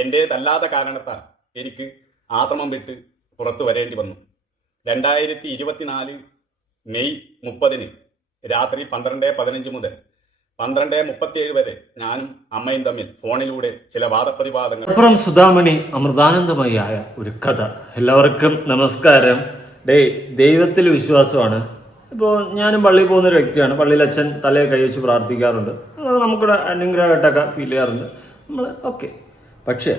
എൻ്റേതല്ലാത്ത കാരണത്താൽ എനിക്ക് ആശ്രമം വിട്ട് പുറത്തു വരേണ്ടി വന്നു. 2024 മെയ് 30 രാത്രി 12:15 മുതൽ 12:37 വരെ ഞാനും അമ്മയും തമ്മിൽ ഫോണിലൂടെ ചില വാദപ്രതിവാദങ്ങൾ. അപ്പുറം സുധാമണി അമൃതാനന്ദമയായ ഒരു കഥ. എല്ലാവർക്കും നമസ്കാരം. ദൈവത്തിൽ വിശ്വാസമാണ്. ഇപ്പോൾ ഞാനും പള്ളിയിൽ പോകുന്നൊരു വ്യക്തിയാണ്. പള്ളിയിൽ അച്ഛൻ തലയെ കൈവച്ച് പ്രാർത്ഥിക്കാറുണ്ട്. നമുക്കിവിടെ അനുഗ്രഹമായിട്ടൊക്കെ ഫീൽ ചെയ്യാറുണ്ട്. നമ്മൾ ഓക്കെ. പക്ഷേ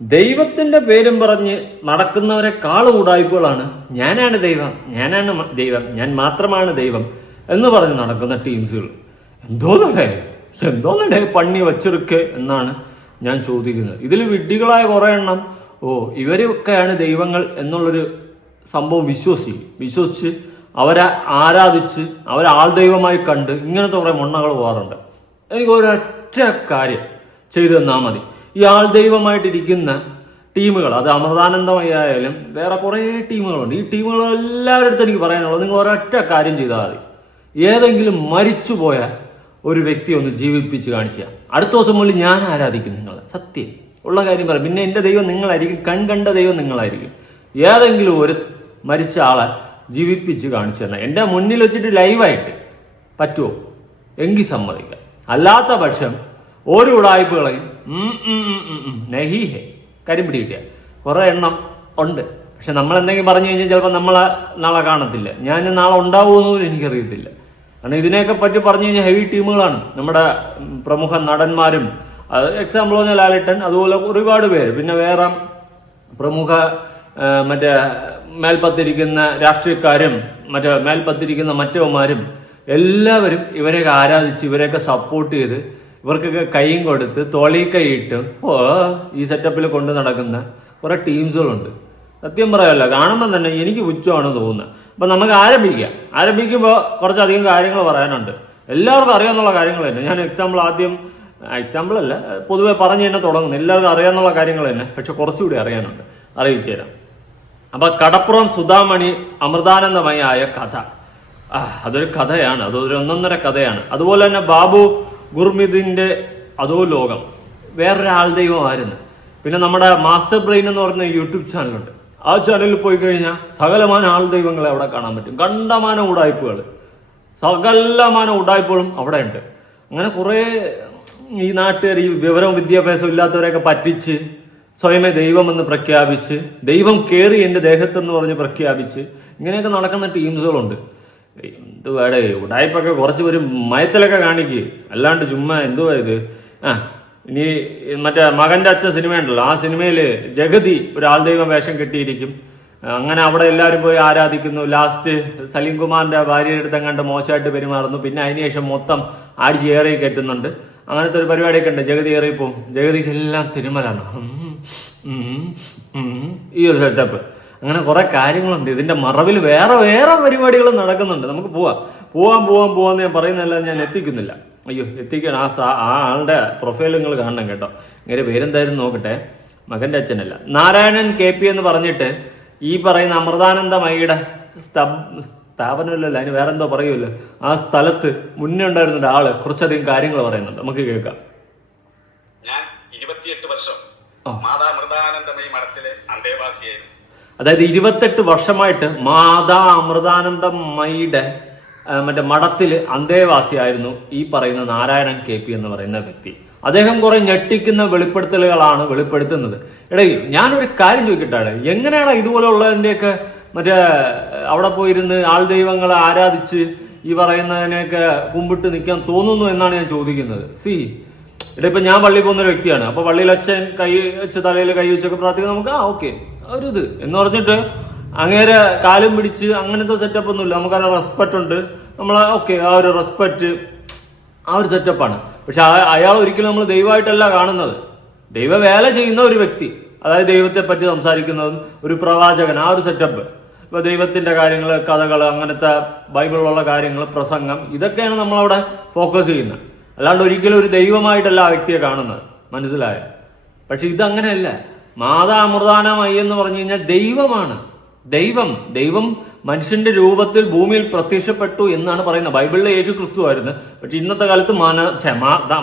ദൈവത്തിൻ്റെ പേരും പറഞ്ഞ് നടക്കുന്നവരെക്കാൾ ഉടായ്പകളാണ് ഞാനാണ് ദൈവം, ഞാൻ മാത്രമാണ് ദൈവം എന്ന് പറഞ്ഞ് നടക്കുന്ന ടീംസുകൾ. എന്തോന്നടേ പണി വച്ചെടുക്ക് എന്നാണ് ഞാൻ ചോദിക്കുന്നത്. ഇതിൽ വിഡ്ഢികളായ കുറേ എണ്ണം ഇവരൊക്കെയാണ് ദൈവങ്ങൾ എന്നുള്ളൊരു സംഭവം വിശ്വസിച്ച് അവരെ ആരാധിച്ച് അവരെ ആൾ ദൈവമായി കണ്ട് ഇങ്ങനത്തെ കുറേ മൊണ്ണകൾ പോകാറുണ്ട്. എനിക്ക് ഒരൊറ്റ കാര്യം ചെയ്തു തന്നാൽ മതി. ഈ ആൾ ദൈവമായിട്ടിരിക്കുന്ന ടീമുകൾ, അത് അമൃതാനന്ദമയായാലും വേറെ കുറേ ടീമുകളുണ്ട്. ഈ ടീമുകൾ എല്ലാവരുടെ അടുത്ത് എനിക്ക് പറയാനുള്ളത്, നിങ്ങൾ ഒരൊറ്റ കാര്യം ചെയ്താൽ മതി. ഏതെങ്കിലും മരിച്ചുപോയ ഒരു വ്യക്തിയെ ഒന്ന് ജീവിപ്പിച്ച് കാണിച്ചാൽ അടുത്ത ദിവസം മുതൽ ഞാൻ ആരാധിക്കും നിങ്ങളെ. സത്യം ഉള്ള കാര്യം പറയാം. പിന്നെ എൻ്റെ ദൈവം നിങ്ങളായിരിക്കും, കണ്ട ദൈവം നിങ്ങളായിരിക്കും. ഏതെങ്കിലും ഒരു മരിച്ച ആളെ ജീവിപ്പിച്ച് കാണിച്ചു തന്നെ എൻ്റെ മുന്നിൽ വെച്ചിട്ട് ലൈവായിട്ട് പറ്റുമോ എങ്കിൽ സമ്മതിക്കാം. അല്ലാത്ത പക്ഷം ഒരു ഉടായ്പകളെയും നഹീഹെ കരിപിടി കിട്ടിയ കുറേ എണ്ണം ഉണ്ട്. പക്ഷെ നമ്മൾ എന്തെങ്കിലും പറഞ്ഞു കഴിഞ്ഞാൽ ചിലപ്പോൾ നമ്മളെ നാളെ കാണത്തില്ല. ഞാൻ നാളെ ഉണ്ടാവുമെന്നും എനിക്കറിയത്തില്ല. കാരണം ഇതിനെയൊക്കെ പറ്റി പറഞ്ഞു കഴിഞ്ഞാൽ ഹെവി ടീമുകളാണ്. നമ്മുടെ പ്രമുഖ നടന്മാരും, എക്സാമ്പിൾ പറഞ്ഞാൽ ലാലേട്ടൻ, അതുപോലെ ഒരുപാട് പേര്, പിന്നെ വേറെ പ്രമുഖ മറ്റേ മേൽപ്പത്തിരിക്കുന്ന രാഷ്ട്രീയക്കാരും മേൽപ്പത്തിരിക്കുന്ന മറ്റവന്മാരും എല്ലാവരും ഇവരെയൊക്കെ ആരാധിച്ച് ഇവരെയൊക്കെ സപ്പോർട്ട് ചെയ്ത് ഇവർക്കൊക്കെ കൈയും കൊടുത്ത് തോളി കൈയിട്ട് ഈ സെറ്റപ്പിൽ കൊണ്ട് നടക്കുന്ന കുറെ ടീംസുകളുണ്ട്. സത്യം പറയാമല്ലോ, കാണുമ്പോൾ തന്നെ എനിക്ക് പുച്ഛമാണ് തോന്നുന്നത്. അപ്പം നമുക്ക് ആരംഭിക്കുമ്പോൾ കുറച്ചധികം കാര്യങ്ങൾ പറയാനുണ്ട്. എല്ലാവർക്കും അറിയാവുന്ന കാര്യങ്ങൾ തന്നെ. ഞാൻ എക്സാമ്പിൾ അല്ല, പൊതുവെ പറഞ്ഞു തന്നെ തുടങ്ങുന്നു. എല്ലാവർക്കും അറിയാവുന്ന കാര്യങ്ങൾ തന്നെ, പക്ഷെ കുറച്ചുകൂടി അറിയാനുണ്ട്. അറിയിച്ചു തരാം. അപ്പൊ കടപ്പുറം സുധാമണി അമൃതാനന്ദമയായ കഥ, അതൊരു കഥയാണ്. അതൊരു ഒന്നൊന്നര കഥയാണ്. അതുപോലെ തന്നെ ബാബു ഗുർമിതിന്റെ അതോ ലോകം വേറൊരു ആൾ ദൈവമായിരുന്നു. പിന്നെ നമ്മുടെ മാസ്റ്റർ ബ്രെയിൻ എന്ന് പറയുന്ന യൂട്യൂബ് ചാനലുണ്ട്. ആ ചാനലിൽ പോയി കഴിഞ്ഞാൽ സകലമാന ആൾ ദൈവങ്ങളെ അവിടെ കാണാൻ പറ്റും. കണ്ടമാന ഉടായ്പകൾ, സകലമാന ഉടായ്പകളും അവിടെ ഉണ്ട്. അങ്ങനെ കുറേ ഈ നാട്ടുകാർ ഈ വിവരവും വിദ്യാഭ്യാസവും ഇല്ലാത്തവരെയൊക്കെ പറ്റിച്ച് സ്വയമേ ദൈവമെന്ന് പ്രഖ്യാപിച്ച്, ദൈവം കയറി എൻ്റെ ദേഹത്തെന്ന് പറഞ്ഞ് പ്രഖ്യാപിച്ച് ഇങ്ങനെയൊക്കെ നടക്കുന്ന ടീംസുകളുണ്ട്. എന്തുവാടേ ഉടായ്പൊക്കെ കുറച്ച് പേര് മയത്തിലൊക്കെ കാണിക്കുക, അല്ലാണ്ട് ചുമ്മാ എന്തുവാ ഇത്. ഇനി മറ്റേ മകൻ്റെ അച്ഛൻ സിനിമയുണ്ടല്ലോ, ആ സിനിമയിൽ ജഗതി ഒരാൾ ദൈവം വേഷം കെട്ടിയിരിക്കും. അങ്ങനെ അവിടെ എല്ലാവരും പോയി ആരാധിക്കുന്നു. ലാസ്റ്റ് സലീം കുമാറിന്റെ ഭാര്യയുടെ അടുത്ത് കണ്ട് മോശമായിട്ട് പെരുമാറുന്നു. പിന്നെ അതിനുശേഷം മൊത്തം ആടിച്ച് ഏറി കെട്ടുന്നുണ്ട്. അങ്ങനത്തെ ഒരു പരിപാടിയൊക്കെ ഉണ്ട്. ജഗതി ഏറിപ്പോവും. ജഗതിക്ക് എല്ലാം തിരുമലാണ്. ഈ ഒരു സെറ്റപ്പ്. അങ്ങനെ കുറെ കാര്യങ്ങളുണ്ട്. ഇതിന്റെ മറവിൽ വേറെ പരിപാടികളും നടക്കുന്നുണ്ട്. നമുക്ക് പോവാന്ന് ഞാൻ പറയുന്നതല്ല, ഞാൻ എത്തിക്കുന്നില്ല. എത്തിക്കണം. ആ ആളുടെ പ്രൊഫൈൽ നിങ്ങൾ കാണണം കേട്ടോ. ഇങ്ങനെ പേരെന്തായാലും നോക്കട്ടെ. മകന്റെ അച്ഛനല്ല, നാരായണൻ KP എന്ന് പറഞ്ഞിട്ട് ഈ പറയുന്ന അമൃതാനന്ദമയുടെ സ്ഥാപനമില്ലല്ലോ, അതിന് വേറെന്തോ പറയുമല്ലോ, ആ സ്ഥലത്ത് മുന്നേ ഉണ്ടായിരുന്ന ഒരാള് കുറച്ചധികം കാര്യങ്ങൾ പറയുന്നുണ്ട്. നമുക്ക് കേൾക്കാം. ഞാൻ 28 വർഷം മാതാ അമൃതാനന്ദമയി മഠത്തിലെ അന്തേവാസിയായിരുന്നു. അതായത് 28 വർഷമായിട്ട് മാതാ അമൃതാനന്ദമയിയുടെ മഠത്തില് അന്തേവാസിയായിരുന്നു ഈ പറയുന്ന നാരായണൻ KP എന്ന് പറയുന്ന വ്യക്തി. അദ്ദേഹം കുറെ ഞെട്ടിക്കുന്ന വെളിപ്പെടുത്തലുകളാണ് വെളിപ്പെടുത്തുന്നത്. ഞാനൊരു കാര്യം ചോദിക്കട്ടെ, എങ്ങനെയാണ് ഇതുപോലെയുള്ളതിൻ്റെയൊക്കെ അവിടെ പോയിരുന്ന് ആൾ ദൈവങ്ങളെ ആരാധിച്ച് ഈ പറയുന്നതിനെയൊക്കെ കുമ്പിട്ട് നിൽക്കാൻ തോന്നുന്നു എന്നാണ് ഞാൻ ചോദിക്കുന്നത്. ഇപ്പൊ ഞാൻ പള്ളിയിൽ പോകുന്ന ഒരു വ്യക്തിയാണ്. അപ്പൊ പള്ളിയിൽ അച്ഛൻ കൈ വെച്ച് തലയിൽ കൈ വെച്ചൊക്കെ പ്രാർത്ഥിക്കാൻ നമുക്ക് ഓക്കെ ഒരിത് എന്ന് പറഞ്ഞിട്ട് അങ്ങേരെ കാലും പിടിച്ച് അങ്ങനത്തെ സെറ്റപ്പ് ഒന്നുമില്ല. നമുക്കതിന് റെസ്പെക്ട് ഉണ്ട്. നമ്മളെ ഓക്കെ ആ ഒരു റെസ്പെക്ട്, ആ ഒരു സെറ്റപ്പാണ്. പക്ഷെ അയാൾ ഒരിക്കലും നമ്മൾ ദൈവമായിട്ടല്ല കാണുന്നത്. ദൈവ വേല ചെയ്യുന്ന ഒരു വ്യക്തി, അതായത് ദൈവത്തെ പറ്റി സംസാരിക്കുന്നതും ഒരു പ്രവാചകൻ, ആ ഒരു സെറ്റപ്പ്. ഇപ്പൊ ദൈവത്തിന്റെ കാര്യങ്ങൾ, കഥകൾ, അങ്ങനത്തെ ബൈബിളിലുള്ള കാര്യങ്ങൾ, പ്രസംഗം, ഇതൊക്കെയാണ് നമ്മളവിടെ ഫോക്കസ് ചെയ്യുന്നത്. അല്ലാണ്ട് ഒരിക്കലും ഒരു ദൈവമായിട്ടല്ല ആ വ്യക്തിയെ കാണുന്നത്. മനസ്സിലായ? പക്ഷെ ഇതങ്ങനെയല്ല. മാതാ അമൃതാനമയി എന്ന് പറഞ്ഞു കഴിഞ്ഞാൽ ദൈവമാണ്. ദൈവം മനുഷ്യന്റെ രൂപത്തിൽ ഭൂമിയിൽ പ്രത്യക്ഷപ്പെട്ടു എന്നാണ് പറയുന്നത്. ബൈബിളിലെ യേശു ക്രിസ്തു ആയിരുന്നു. പക്ഷെ ഇന്നത്തെ കാലത്ത്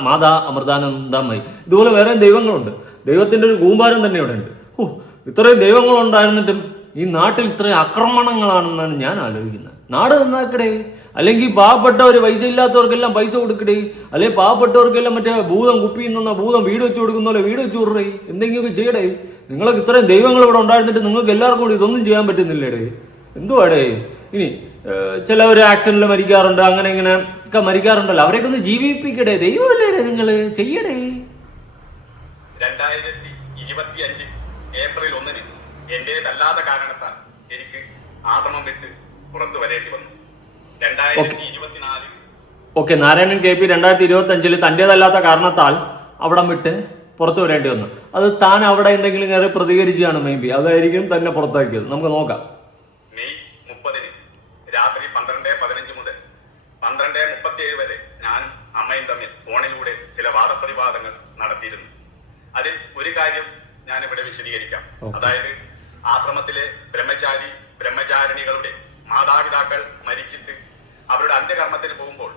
മാതാ അമൃതാനന്ദമയി ഇതുപോലെ വേറെ ദൈവങ്ങളുണ്ട്. ദൈവത്തിന്റെ ഒരു കൂമ്പാരം തന്നെ ഇവിടെ ഉണ്ട്. ഇത്രയും ദൈവങ്ങളുണ്ടായിരുന്നിട്ടും ഈ നാട്ടിൽ ഇത്രയും ആക്രമണങ്ങളാണെന്നാണ് ഞാൻ ആലോചിക്കുന്നത്. നാട് നന്നാക്കടേ, അല്ലെങ്കിൽ പാവപ്പെട്ടവർ പൈസ ഇല്ലാത്തവർക്കെല്ലാം പൈസ കൊടുക്കടേ, അല്ലെങ്കിൽ പാവപ്പെട്ടവർക്കെല്ലാം മറ്റേ ഭൂതം കുപ്പിയിൽ നിന്ന ഭൂതം വീട് വെച്ച് കൊടുക്കുന്ന പോലെ വീട് വെച്ച് കൊടുക്കേ, എന്തെങ്കിലുമൊക്കെ ചെയ്യടേ. നിങ്ങൾക്ക് ഇത്രയും ദൈവങ്ങൾ ഇവിടെ ഉണ്ടായിരുന്നിട്ട് നിങ്ങൾക്ക് എല്ലാവർക്കും കൂടി ഇതൊന്നും ചെയ്യാൻ പറ്റുന്നില്ലേടേ, എന്തുവാടേ? ഇനി ചിലവർ ആക്സിഡന്റിൽ മരിക്കാറുണ്ട്, അങ്ങനെ ഇങ്ങനെ ഒക്കെ മരിക്കാറുണ്ടല്ലോ, അവരെയൊക്കെ ഒന്ന് ജീവിപ്പിക്കടേ. ദൈവമല്ലേ നിങ്ങൾ ചെയ്യടേ. 2025 ഏപ്രിൽ 1 എന്റേതല്ലാത്ത കാരണത്താൽ എനിക്ക് ആശ്രമം വിട്ട് പുറത്തു വരേണ്ടി വന്നു. 2024 ഓക്കെ, നാരായണൻ KP 2025 തന്റേതല്ലാത്ത കാരണത്താൽ അവിടം വിട്ട് പുറത്തു വരേണ്ടി വന്നു. അത് താൻ അവിടെ എന്തെങ്കിലും കയറി പ്രതികരിച്ചാണ് മേ ബി, അതായിരിക്കും തന്നെ പുറത്താക്കിയത്. നമുക്ക് നോക്കാം. മെയ് 30 രാത്രി 12:15 മുതൽ 12:37 വരെ ഞാനും അമ്മയും തമ്മിൽ ഫോണിലൂടെ ചില വാദപ്രതിവാദങ്ങൾ നടത്തിയിരുന്നു. അതിൽ ഒരു കാര്യം ഞാൻ ഇവിടെ വിശദീകരിക്കാം. അതായത് ആശ്രമത്തിലെ ബ്രഹ്മചാരിണികളുടെ മാതാപിതാക്കൾ മരിച്ചിട്ട് അവരുടെ അന്ത്യകർമ്മത്തിന് പോകുമ്പോൾ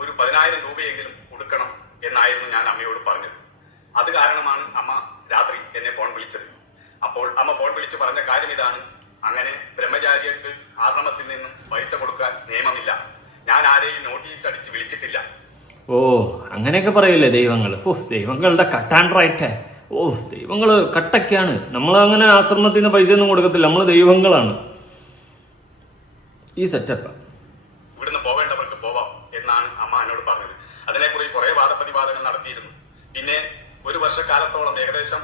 ഒരു 10,000 രൂപയെങ്കിലും കൊടുക്കണം എന്നായിരുന്നു ഞാൻ അമ്മയോട് പറഞ്ഞത്. അത് കാരണമാണ് അമ്മ രാത്രി എന്നെ ഫോൺ വിളിച്ചത്. അപ്പോൾ അമ്മ ഫോൺ വിളിച്ച് പറഞ്ഞ കാര്യം ഇതാണ്: അങ്ങനെ ബ്രഹ്മചാരികൾക്ക് ആശ്രമത്തിൽ നിന്നും പൈസ കൊടുക്കാൻ നിയമമില്ല, ഞാൻ ആരെയും നോട്ടീസ് അടിച്ച് വിളിച്ചിട്ടില്ല. അങ്ങനെയൊക്കെ പറയില്ലേ ദൈവങ്ങൾ. ദൈവങ്ങളുടെ കട്ട് ആൻഡ് റൈറ്റ്. ദൈവങ്ങള് കട്ടൊക്കെയാണ്. നമ്മൾ അങ്ങനെ ആശ്രമത്തിൽ നിന്ന് പൈസ ഒന്നും കൊടുക്കത്തില്ല, നമ്മൾ ദൈവങ്ങളാണ്. ഈ സെറ്റപ്പ് ഇവിടുന്ന് പോവേണ്ടവർക്ക് പോവാം എന്നാണ് അമ്മ എന്നോട് പറഞ്ഞത്. അതിനെക്കുറിച്ച് കുറെ വാദപ്രതിവാദങ്ങൾ നടത്തിയിരുന്നു. പിന്നെ ഒരു വർഷക്കാലത്തോളം, ഏകദേശം